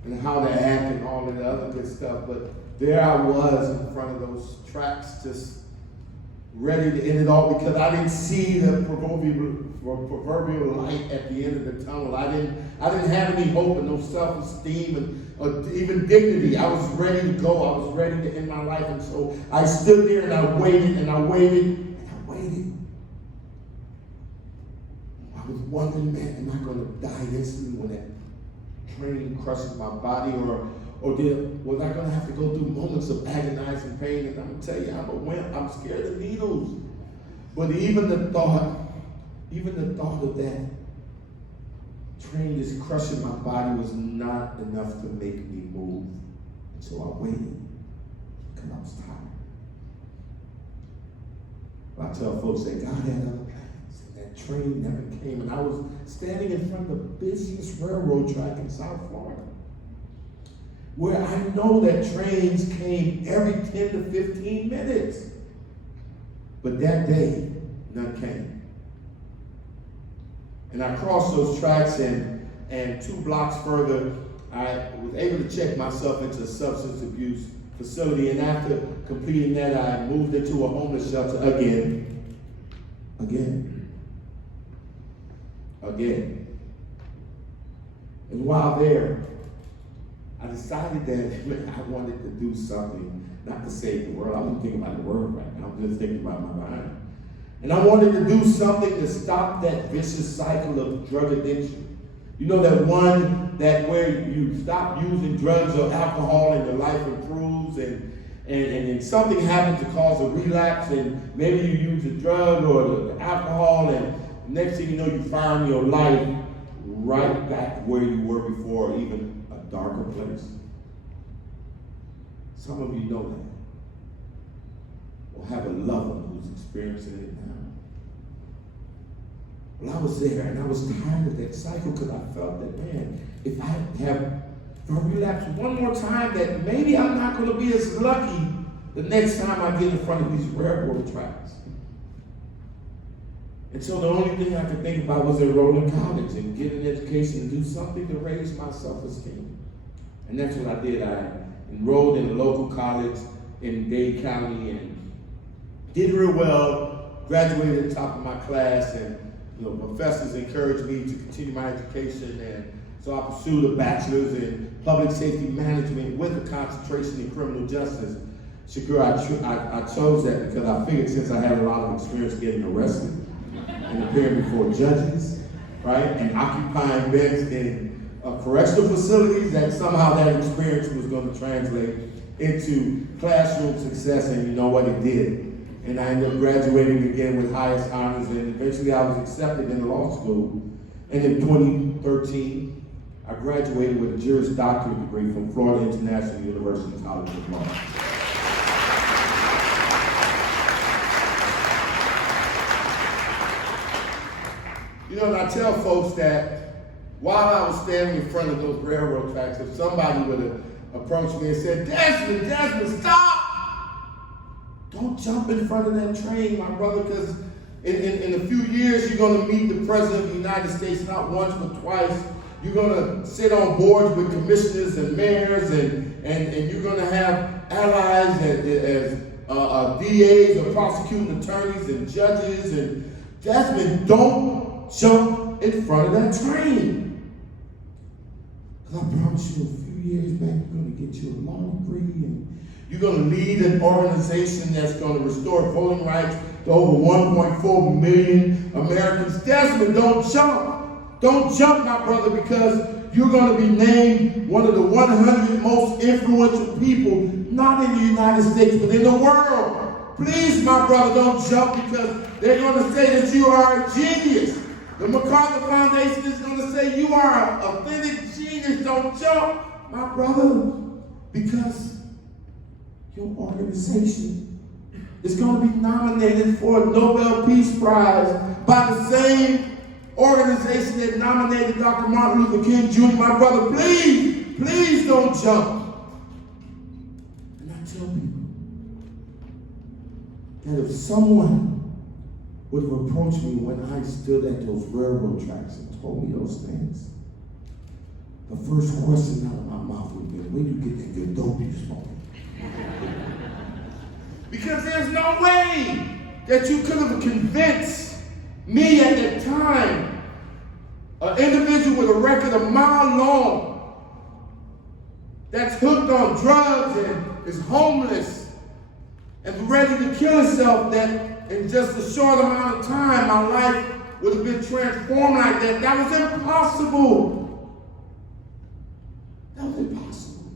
and how to act and all of the other good stuff. But there I was in front of those tracks, just ready to end it all, because I didn't see the proverbial light at the end of the tunnel. I didn't have any hope and no self-esteem or even dignity. I was ready to go. I was ready to end my life. And so I stood there and I waited and I waited and I waited. I was wondering, man, am I going to die instantly when that train crushes my body? was I going to have to go through moments of agonizing pain? And I'm going to tell you, I'm a wimp. I'm scared of needles. But even the thought of that train just crushing my body was not enough to make me move. And so I waited because I was tired. But I tell folks that God had other plans, and that train never came. And I was standing in front of the busiest railroad track in South Florida, where I know that trains came every 10 to 15 minutes. But that day, none came. And I crossed those tracks, and 2 blocks further, I was able to check myself into a substance abuse facility. And after completing that, I moved into a homeless shelter again. And while there, I decided that I wanted to do something, not to save the world. I wasn't thinking about the world right now. I'm just thinking about my mind. And I wanted to do something to stop that vicious cycle of drug addiction. You know, that one that where you stop using drugs or alcohol and your life improves, and something happens to cause a relapse, and maybe you use a drug or the alcohol, and next thing you know, you find your life right back where you were before, or even a darker place. Some of you know that, or have a lover who's experiencing it now. Well, I was there, and I was tired of that cycle because I felt that, man, if I relapse one more time, that maybe I'm not going to be as lucky the next time I get in front of these railroad tracks. And so the only thing I could think about was enrolling in college and get an education and do something to raise my self-esteem. And that's what I did. I enrolled in a local college in Dade County and did real well, graduated at the top of my class, and professors encouraged me to continue my education, and so I pursued a bachelor's in public safety management with a concentration in criminal justice. Shakur, I chose that because I figured since I had a lot of experience getting arrested and appearing before judges, right, and occupying beds in correctional facilities, that somehow that experience was going to translate into classroom success, and you know what, it did. And I ended up graduating again with highest honors, and eventually I was accepted in law school. And in 2013, I graduated with a Juris Doctorate degree from Florida International University College of Law. You know, and I tell folks that while I was standing in front of those railroad tracks, if somebody would have approached me and said, Desmond, stop! Don't jump in front of that train, my brother, because in a few years you're going to meet the President of the United States not once but twice. You're going to sit on boards with commissioners and mayors, and you're going to have allies as DAs or prosecuting attorneys and judges. And Desmond, don't jump in front of that train. Because I promise you, a few years back, you're going to get you a law degree, and you're going to lead an organization that's going to restore voting rights to over 1.4 million Americans. Desmond, don't jump. Don't jump, my brother, because you're going to be named one of the 100 most influential people, not in the United States, but in the world. Please, my brother, don't jump, because they're going to say that you are a genius. The MacArthur Foundation is going to say you are an authentic genius. Don't jump, my brother, because your organization is going to be nominated for a Nobel Peace Prize by the same organization that nominated Dr. Martin Luther King Jr. My brother, please don't jump. And I tell people that if someone would have approached me when I stood at those railroad tracks and told me those things, the first question out of my mouth would have been, where you get that good dope you smoking? Because there's no way that you could have convinced me at that time, an individual with a record a mile long, that's hooked on drugs and is homeless and ready to kill himself, that in just a short amount of time my life would have been transformed like that. That was impossible. That was impossible.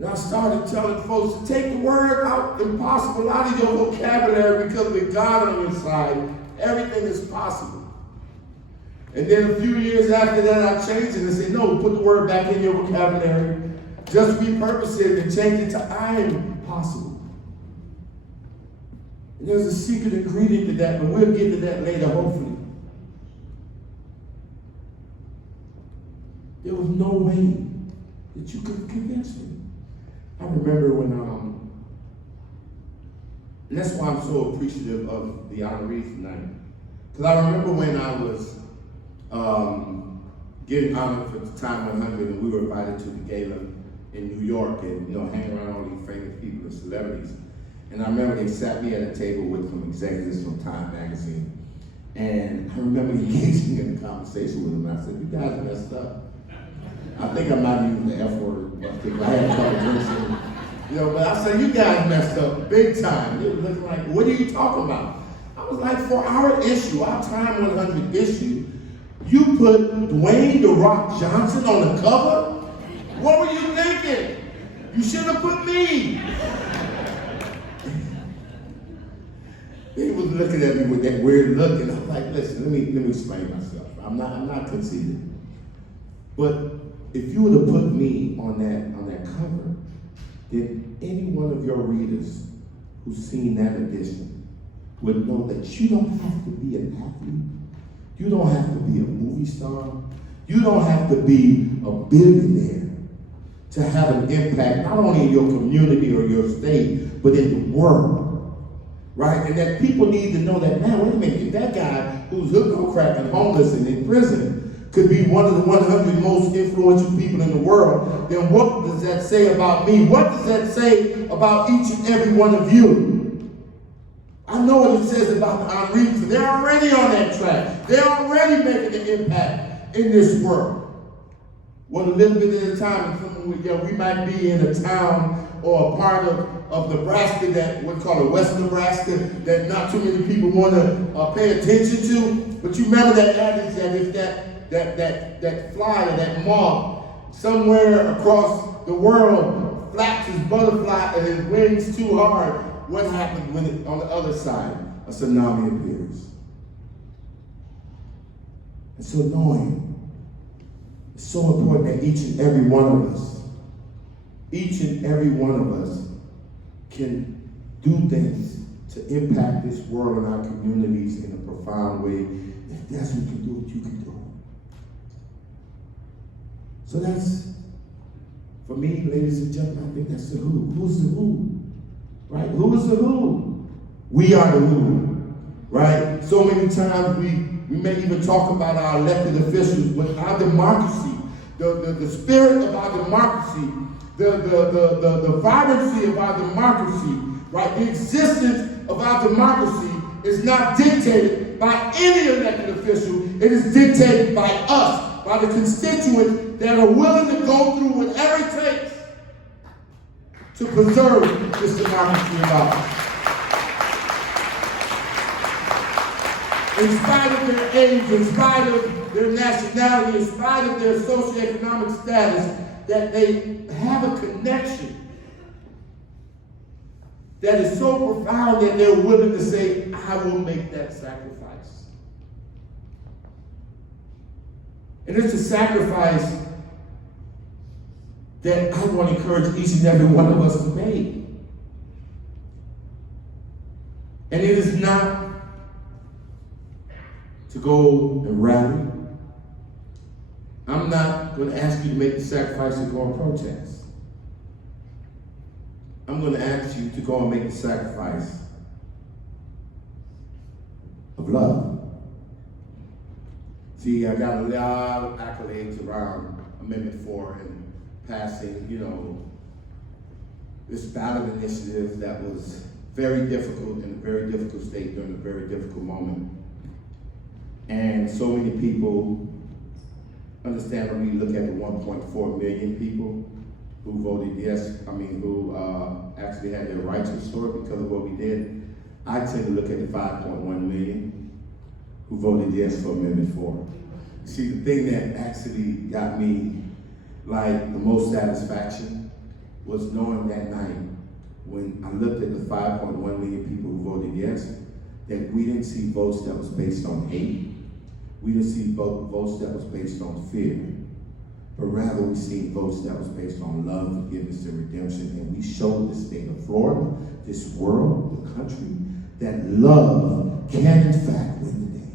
And I started telling folks to take the word out, impossible, out of your vocabulary, because with God on your side, everything is possible. And then a few years after that, I changed it and said, no, put the word back in your vocabulary. Just repurpose it and change it to I am possible. And there's a secret ingredient to that, but we'll get to that later, hopefully. There was no way that you could convince me. I remember when, and that's why I'm so appreciative of the honorees tonight. Because I remember when I was getting honored for the Time 100, and we were invited to the gala in New York, and hanging around all these famous people and celebrities. And I remember they sat me at a table with some executives from Time magazine, and I remember engaging in a conversation with them. And I said, "You guys messed up. I think I'm not using the F word, but I had a couple drinks in, but I said, you guys messed up big time." They were looking like, "What are you talking about?" I was like, for our issue, our Time 100 issue, you put Dwayne "The Rock" Johnson on the cover? What were you thinking? You should have put me. They was looking at me with that weird look, and I'm like, listen, let me explain myself. I'm not conceited. But if you would have put me on that cover, then any one of your readers who's seen that edition would know that you don't have to be an athlete. You don't have to be a movie star. You don't have to be a billionaire to have an impact, not only in your community or your state, but in the world. Right? And that people need to know that, man, wait a minute, if that guy who's hooked on crack and homeless and in prison could be one of the 100 most influential people in the world, then what does that say about me? What does that say about each and every one of you? I know what it says about the honorees. They're already on that track. They're already making an impact in this world. Well, a little bit at a time, we might be in a town or a part of Nebraska that we call it West Nebraska, that not too many people want to pay attention to. But you remember that adage that if that fly or that moth somewhere across the world flaps his butterfly and his wings too hard, what happens when on the other side a tsunami appears? And so knowing, it's so important that each and every one of us can do things to impact this world and our communities in a profound way. If that's what you can do, you can do it. So that's, for me, ladies and gentlemen, I think that's the who. Who's the who? Right? Who is the who? We are the who. Right? So many times we may even talk about our elected officials, but our democracy, the spirit of our democracy, the vibrancy of our democracy, right? The existence of our democracy is not dictated by any elected official. It is dictated by us, by the constituents that are willing to go through whatever it takes to preserve this democracy of ours. In spite of their age, in spite of their nationality, in spite of their socioeconomic status, that they have a connection that is so profound that they're willing to say, I will make that sacrifice. And it's a sacrifice that I want to encourage each and every one of us to make. And it is not to go and rally. I'm not going to ask you to make the sacrifice to go and protest. I'm going to ask you to go and make the sacrifice of love. See, I got a lot of accolades around Amendment 4 and passing, this ballot initiative that was very difficult in a very difficult state during a very difficult moment. And so many people, understandably, look at the 1.4 million people who voted yes, who actually had their rights restored because of what we did. I tend to look at the 5.1 million who voted yes for Amendment 4. See, the thing that actually got me the most satisfaction was knowing that night when I looked at the 5.1 million people who voted yes, that we didn't see votes that was based on hate. We didn't see votes that was based on fear. But rather we see votes that was based on love, forgiveness, and redemption. And we showed the state of Florida, this world, the country, that love can in fact win the day.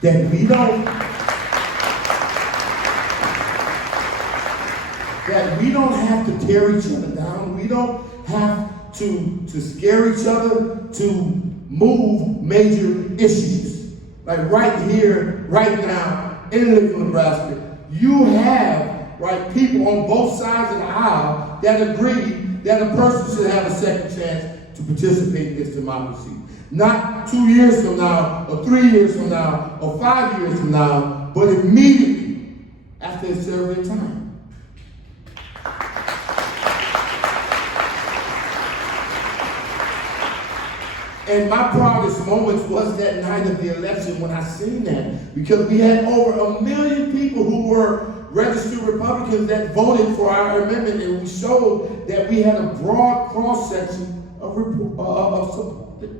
That we don't have to tear each other down. We don't have to scare each other to move major issues. Like right here, right now, in Livestock, Nebraska, you have, right, people on both sides of the aisle that agree that a person should have a second chance to participate in this democracy. Not 2 years from now, or 3 years from now, or 5 years from now, but immediately after they serve their time. And my proudest moments was that night of the election when I seen that, because we had over 1 million people who were registered Republicans that voted for our amendment, and we showed that we had a broad cross-section of support.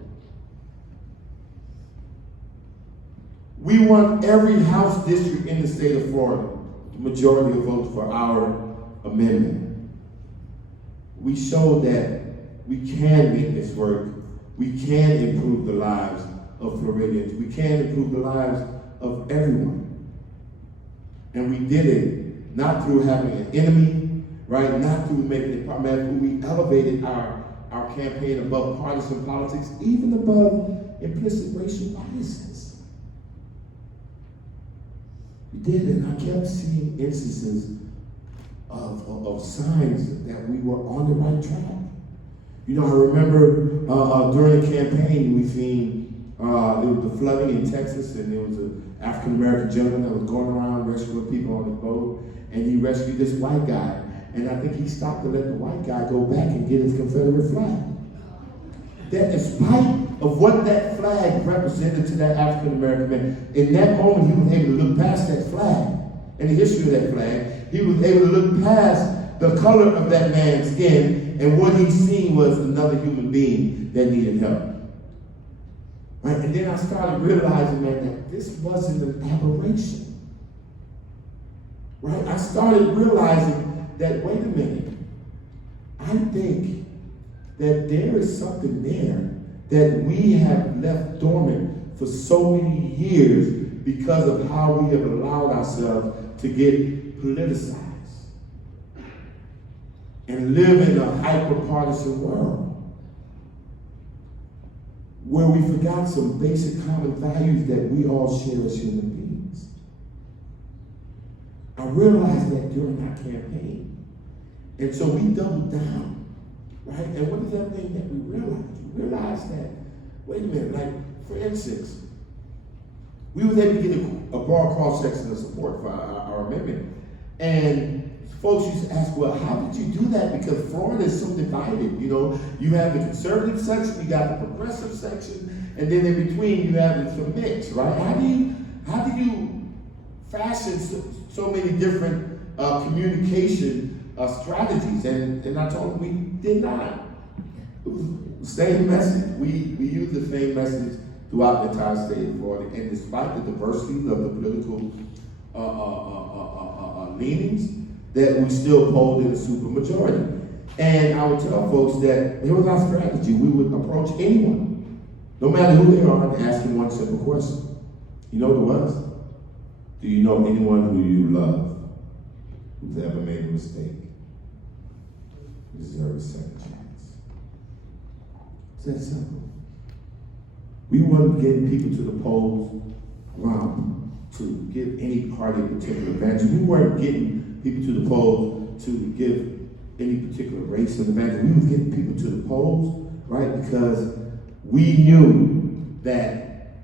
We won every House district in the state of Florida, the majority of votes for our amendment. We showed that we can make this work. We can improve the lives of Floridians. We can improve the lives of everyone. And we did it not through having an enemy, right? Not through making it problematic. We elevated our campaign above partisan politics, even above implicit racial biases. We did it, and I kept seeing instances of signs that we were on the right track. You know, I remember during the campaign, we seen there was the flooding in Texas, and there was an African-American gentleman that was going around rescuing people on the boat, and he rescued this white guy. And I think he stopped to let the white guy go back and get his Confederate flag. That in spite of what that flag represented to that African-American man, in that moment he was able to look past that flag and the history of that flag. He was able to look past the color of that man's skin, and what he seen was another human being that needed help. Right? And then I started realizing, man, that this wasn't an aberration. Right? I started realizing that, wait a minute, I think that there is something there that we have left dormant for so many years because of how we have allowed ourselves to get politicized and live in a hyper-partisan world where we forgot some basic common values that we all share as human beings. I realized that during our campaign. And so we doubled down, right? And what is that thing that we realized? We realized that, wait a minute, like, for instance, we were able to get a broad cross-section of support for our amendment. And folks used to ask, well, how did you do that? Because Florida is so divided, you know. You have the conservative section, you got the progressive section, and then in between you have the mix, right? How do you fashion so many different communication strategies? And I told them we did not. It was the same message. We used the same message throughout the entire state of Florida. And despite the diversity of the political leanings, that we still polled in a supermajority. And I would tell folks that here was our strategy. We would approach anyone, no matter who they are, and ask them one simple question. You know what it was? Do you know anyone who you love who's ever made a mistake? You deserve a second chance. It's that simple. We weren't getting people to the polls to give any party a particular advantage. We weren't getting people to the polls to give any particular race an advantage. We were getting people to the polls, right? Because we knew that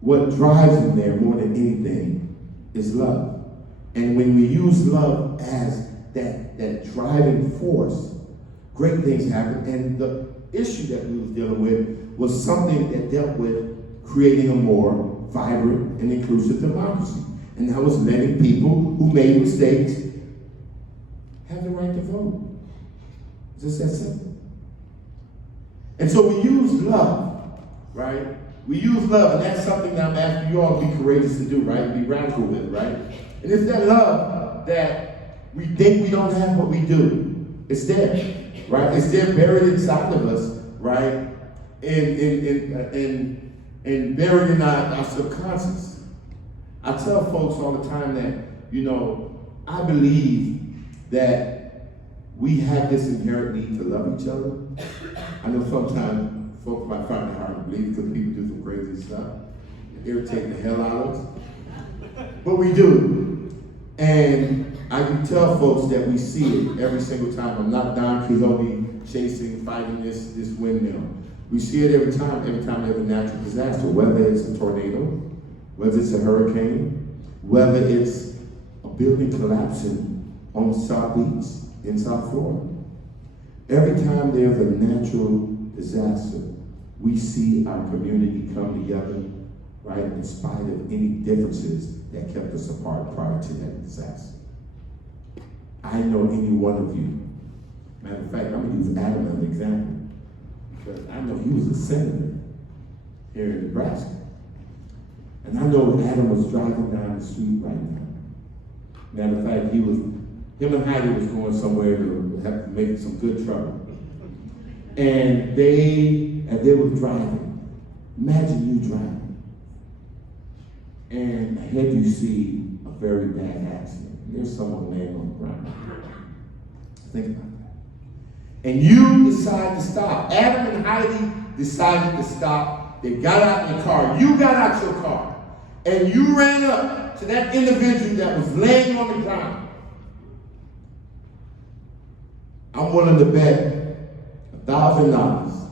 what drives them there more than anything is love. And when we use love as that driving force, great things happen. And the issue that we was dealing with was something that dealt with creating a more vibrant and inclusive democracy. And that was letting people who made mistakes have the right to vote. Just that simple. And so we use love, right? We use love, and that's something that I'm asking you all to be courageous to do, right? Be radical with, right? And it's that love that we think we don't have, but we do. It's there, right? It's there buried inside of us, right? And buried in our subconscious. I tell folks all the time that, you know, I believe that we have this inherent need to love each other. I know sometimes folks might find it hard to believe because people do some crazy stuff, irritate the hell out of us. But we do. And I can tell folks that we see it every single time. I'm not Don Quixote chasing, fighting this windmill. We see it every time there's a natural disaster, whether it's a tornado, whether it's a hurricane, whether it's a building collapsing on South Beach in South Florida. Every time there's a natural disaster, we see our community come together, right, in spite of any differences that kept us apart prior to that disaster. I know any one of you. Matter of fact, I'm going to use Adam as an example, because I know he was a senator here in Nebraska. And I know Adam was driving down the street right now. Matter of fact, him and Heidi was going somewhere to have to make some good trouble. And as they were driving, imagine you driving, and ahead you see a very bad accident. There's someone laying on the ground. Think about that. And you decide to stop. Adam and Heidi decided to stop. They got out in the car. You got out your car. And you ran up to that individual that was laying on the ground. I'm willing to bet $1,000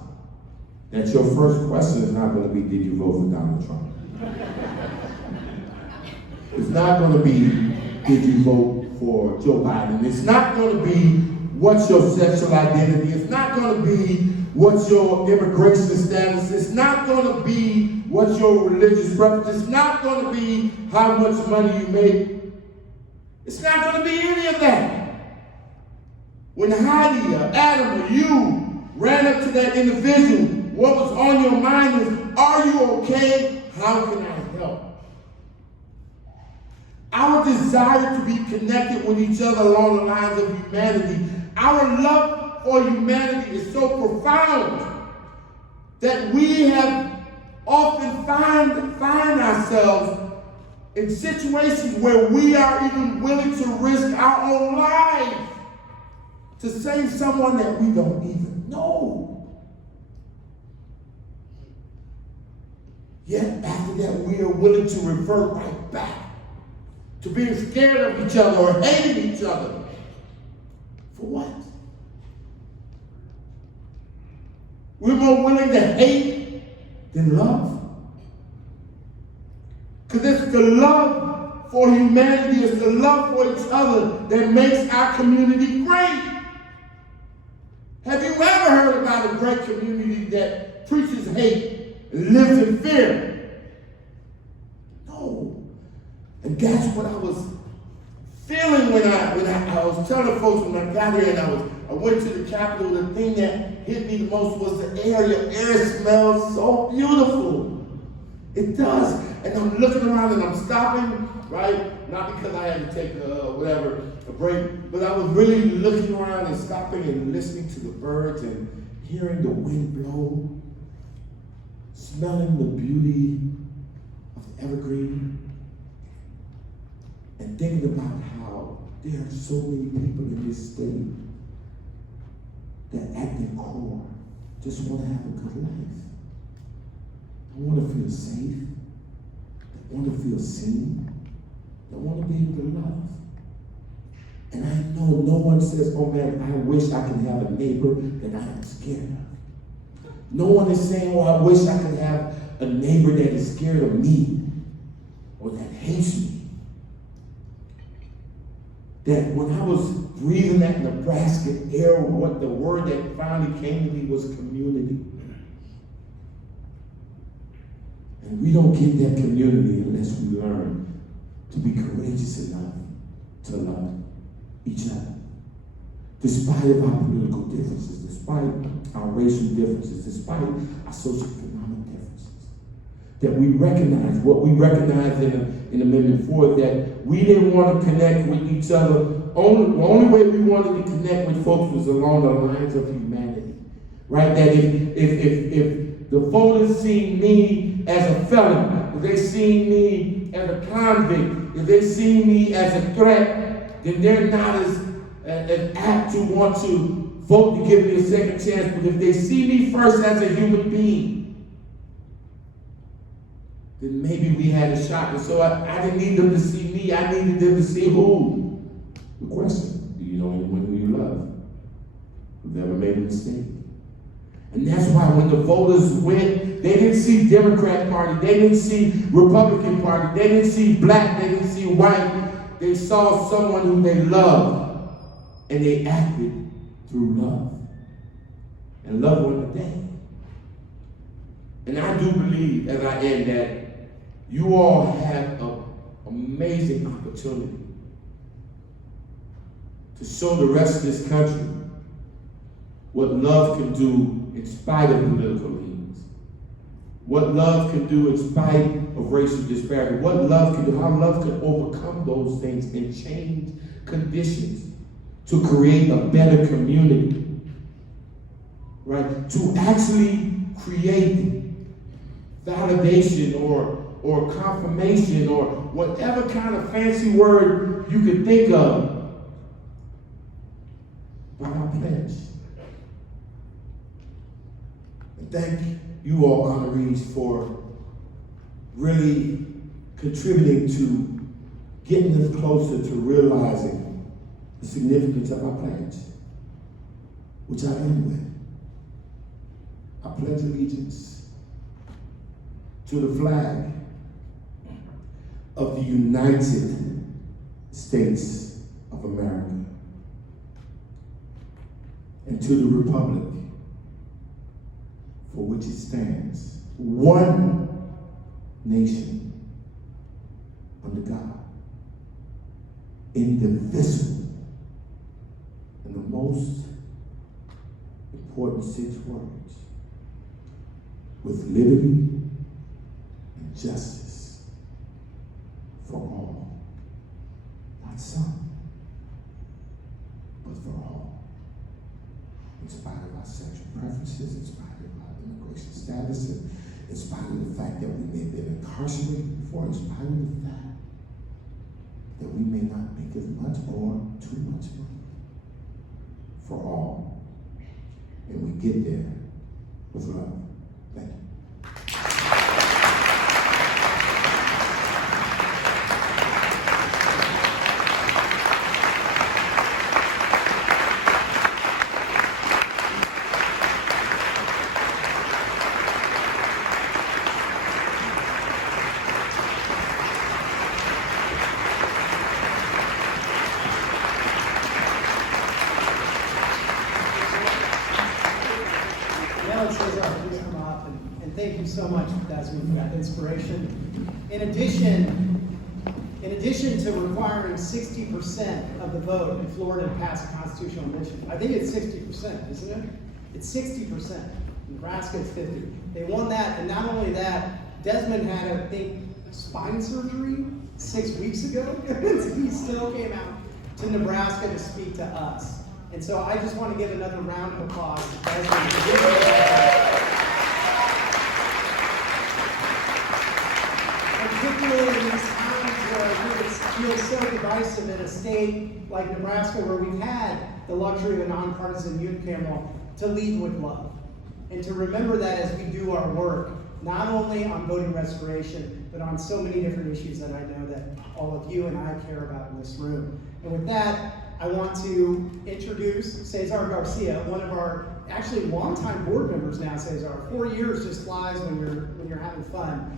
that your first question is not going to be, did you vote for Donald Trump? It's not going to be, did you vote for Joe Biden? It's not going to be, what's your sexual identity? It's not going to be, what's your immigration status? It's not going to be, what's your religious preference? It's not going to be how much money you make. It's not going to be any of that. When Heidi or Adam or you ran up to that individual, what was on your mind is, are you okay? How can I help? Our desire to be connected with each other along the lines of humanity, our love for humanity is so profound that we have often find ourselves in situations where we are even willing to risk our own lives to save someone that we don't even know. Yet after that, we are willing to revert right back to being scared of each other or hating each other. For what? We're more willing to hate than love. Because it's the love for humanity, it's the love for each other that makes our community great. Have you ever heard about a great community that preaches hate and lives in fear? No. And that's what I was feeling when I was telling folks when I got here and I went to the Capitol. The thing that hit me the most was the air. Your air smells so beautiful. It does. And I'm looking around and I'm stopping, right? Not because I had to take a break, but I was really looking around and stopping and listening to the birds and hearing the wind blow, smelling the beauty of the evergreen, and thinking about how there are so many people in this state that at their core just want to have a good life. They want to feel safe. They want to feel seen. They want to be able to love. And I know no one says, oh man, I wish I could have a neighbor that I am scared of. No one is saying, oh, I wish I could have a neighbor that is scared of me or that hates me. That when I was breathing that Nebraska air, what the word that finally came to me was community. And we don't get that community unless we learn to be courageous enough to love each other. despite of our political differences, despite our racial differences, despite our socioeconomic differences, that we recognize what we recognized in Amendment 4, that we didn't want to connect with each other. The only way we wanted to connect with folks was along the lines of humanity, right? That if the voters see me as a felon, if they see me as a convict, if they see me as a threat, then they're not as apt to want to vote to give me a second chance. But if they see me first as a human being, then maybe we had a shot. And so I didn't need them to see me. I needed them to see who? The question, do you know anyone who you love? Who's ever made a mistake? And that's why when the voters went, they didn't see Democrat Party, they didn't see Republican Party, they didn't see black, they didn't see white. They saw someone who they loved, and they acted through love. And love won the day. And I do believe, as I end, that you all have an amazing opportunity to show the rest of this country what love can do in spite of political leanings, what love can do in spite of racial disparity, what love can do, how love can overcome those things and change conditions to create a better community, right? To actually create validation or confirmation or whatever kind of fancy word you could think of by our pledge. And thank you all honorees for really contributing to getting us closer to realizing the significance of our pledge, which I end with. I pledge allegiance to the flag of the United States of America and to the republic for which it stands, one nation under God, indivisible, and the most important 6 words, with liberty and justice for all. Not some, but for all. In spite of our sexual preferences, in spite of our immigration status, and in spite of the fact that we may have been incarcerated before, in spite of the fact that we may not make as much or too much money, for all. And we get there with love. Thank you. Thank you so much, Desmond, for that inspiration. In addition to requiring 60% of the vote in Florida to pass a constitutional amendment, I think it's 60%, isn't it? It's 60%. Nebraska is 50. They won that, and not only that, Desmond had, I think, spine surgery 6 weeks ago. He still came out to Nebraska to speak to us. And so I just want to give another round of applause to Desmond. Particularly in these times where it feels so divisive in a state like Nebraska, where we've had the luxury of a nonpartisan unicameral, to lead with love. And to remember that as we do our work, not only on voting restoration, but on so many different issues that I know that all of you and I care about in this room. And with that, I want to introduce Cesar Garcia, one of our actually longtime board members now, Cesar. 4 years just flies when you're having fun.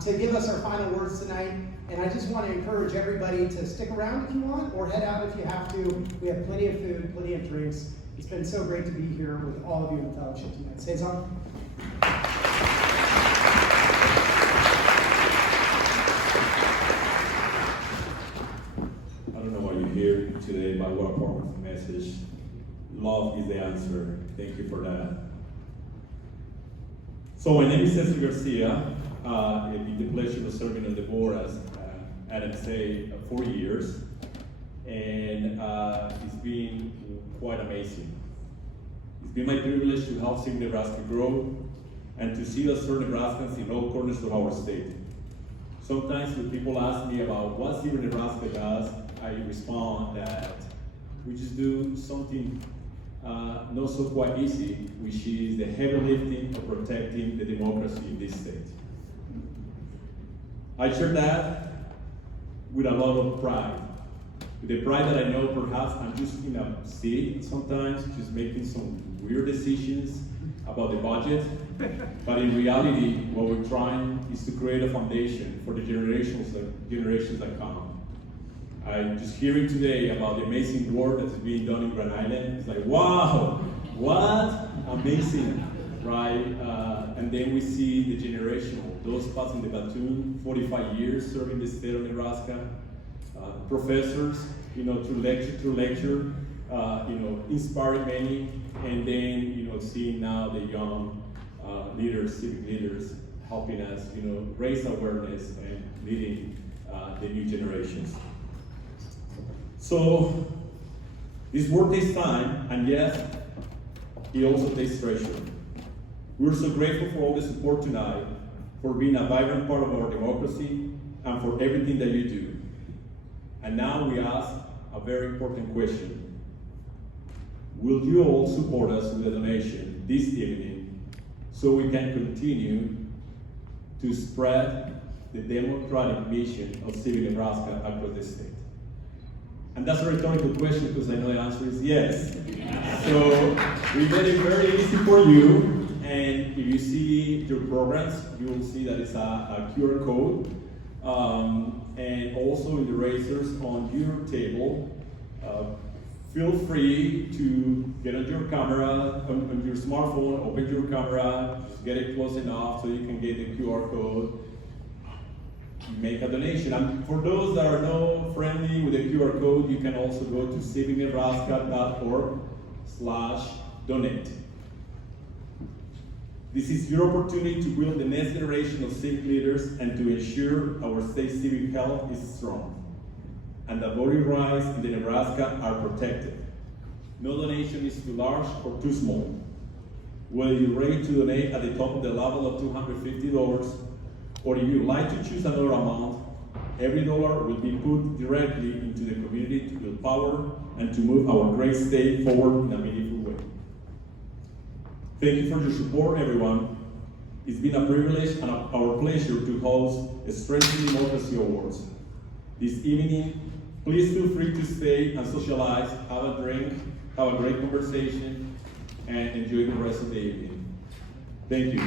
To give us our final words tonight. And I just want to encourage everybody to stick around if you want, or head out if you have to. We have plenty of food, plenty of drinks. It's been so great to be here with all of you in fellowship tonight. Cesar? I don't know why you're here today, but I want to part with a message love is the answer. Thank you for that. So my name is Cesar Garcia. It's been the pleasure of serving on the board, as Adam said, 4 years. And it's been quite amazing. It's been my privilege to help Civic Nebraska grow and to see us serve Nebraskans in all corners of our state. Sometimes when people ask me about what Civic Nebraska does, I respond that we just do something not so quite easy, which is the heavy lifting of protecting the democracy in this state. I share that with a lot of pride. With the pride that I know perhaps I'm just in a seat sometimes, just making some weird decisions about the budget, but in reality, what we're trying is to create a foundation for the generations that come. I'm just hearing today about the amazing work that's being done in Grand Island. It's like, wow, what amazing, right? And then we see the generational, those passing the baton, 45 years serving the state of Nebraska, professors, through lecture, inspiring many, and then, seeing now the young leaders, civic leaders, helping us, raise awareness and leading the new generations. So, this work takes time, and yes, it also takes treasure. We're so grateful for all the support tonight, for being a vibrant part of our democracy, and for everything that you do. And now we ask a very important question. Will you all support us with a donation this evening so we can continue to spread the democratic mission of Civic Nebraska across the state? And that's a rhetorical question because I know the answer is yes. So we made it very easy for you, and if you see your programs, you will see that it's a QR code. And also in the razors on your table, feel free to get on your camera, on your smartphone, open your camera, just get it close enough so you can get the QR code, make a donation. And for those that are not friendly with the QR code, you can also go to civicnebraska.org/donate. This is your opportunity to build the next generation of civic leaders and to ensure our state civic health is strong and that voting rights in the Nebraska are protected. No donation is too large or too small. Whether you're ready to donate at the top of the level of $250 or if you'd like to choose another amount, every dollar will be put directly into the community to build power and to move our great state forward in a meaningful way. Thank you for your support, everyone. It's been a privilege and our pleasure to host the Strengthening Democracy Awards. This evening, please feel free to stay and socialize, have a drink, have a great conversation, and enjoy the rest of the evening. Thank you.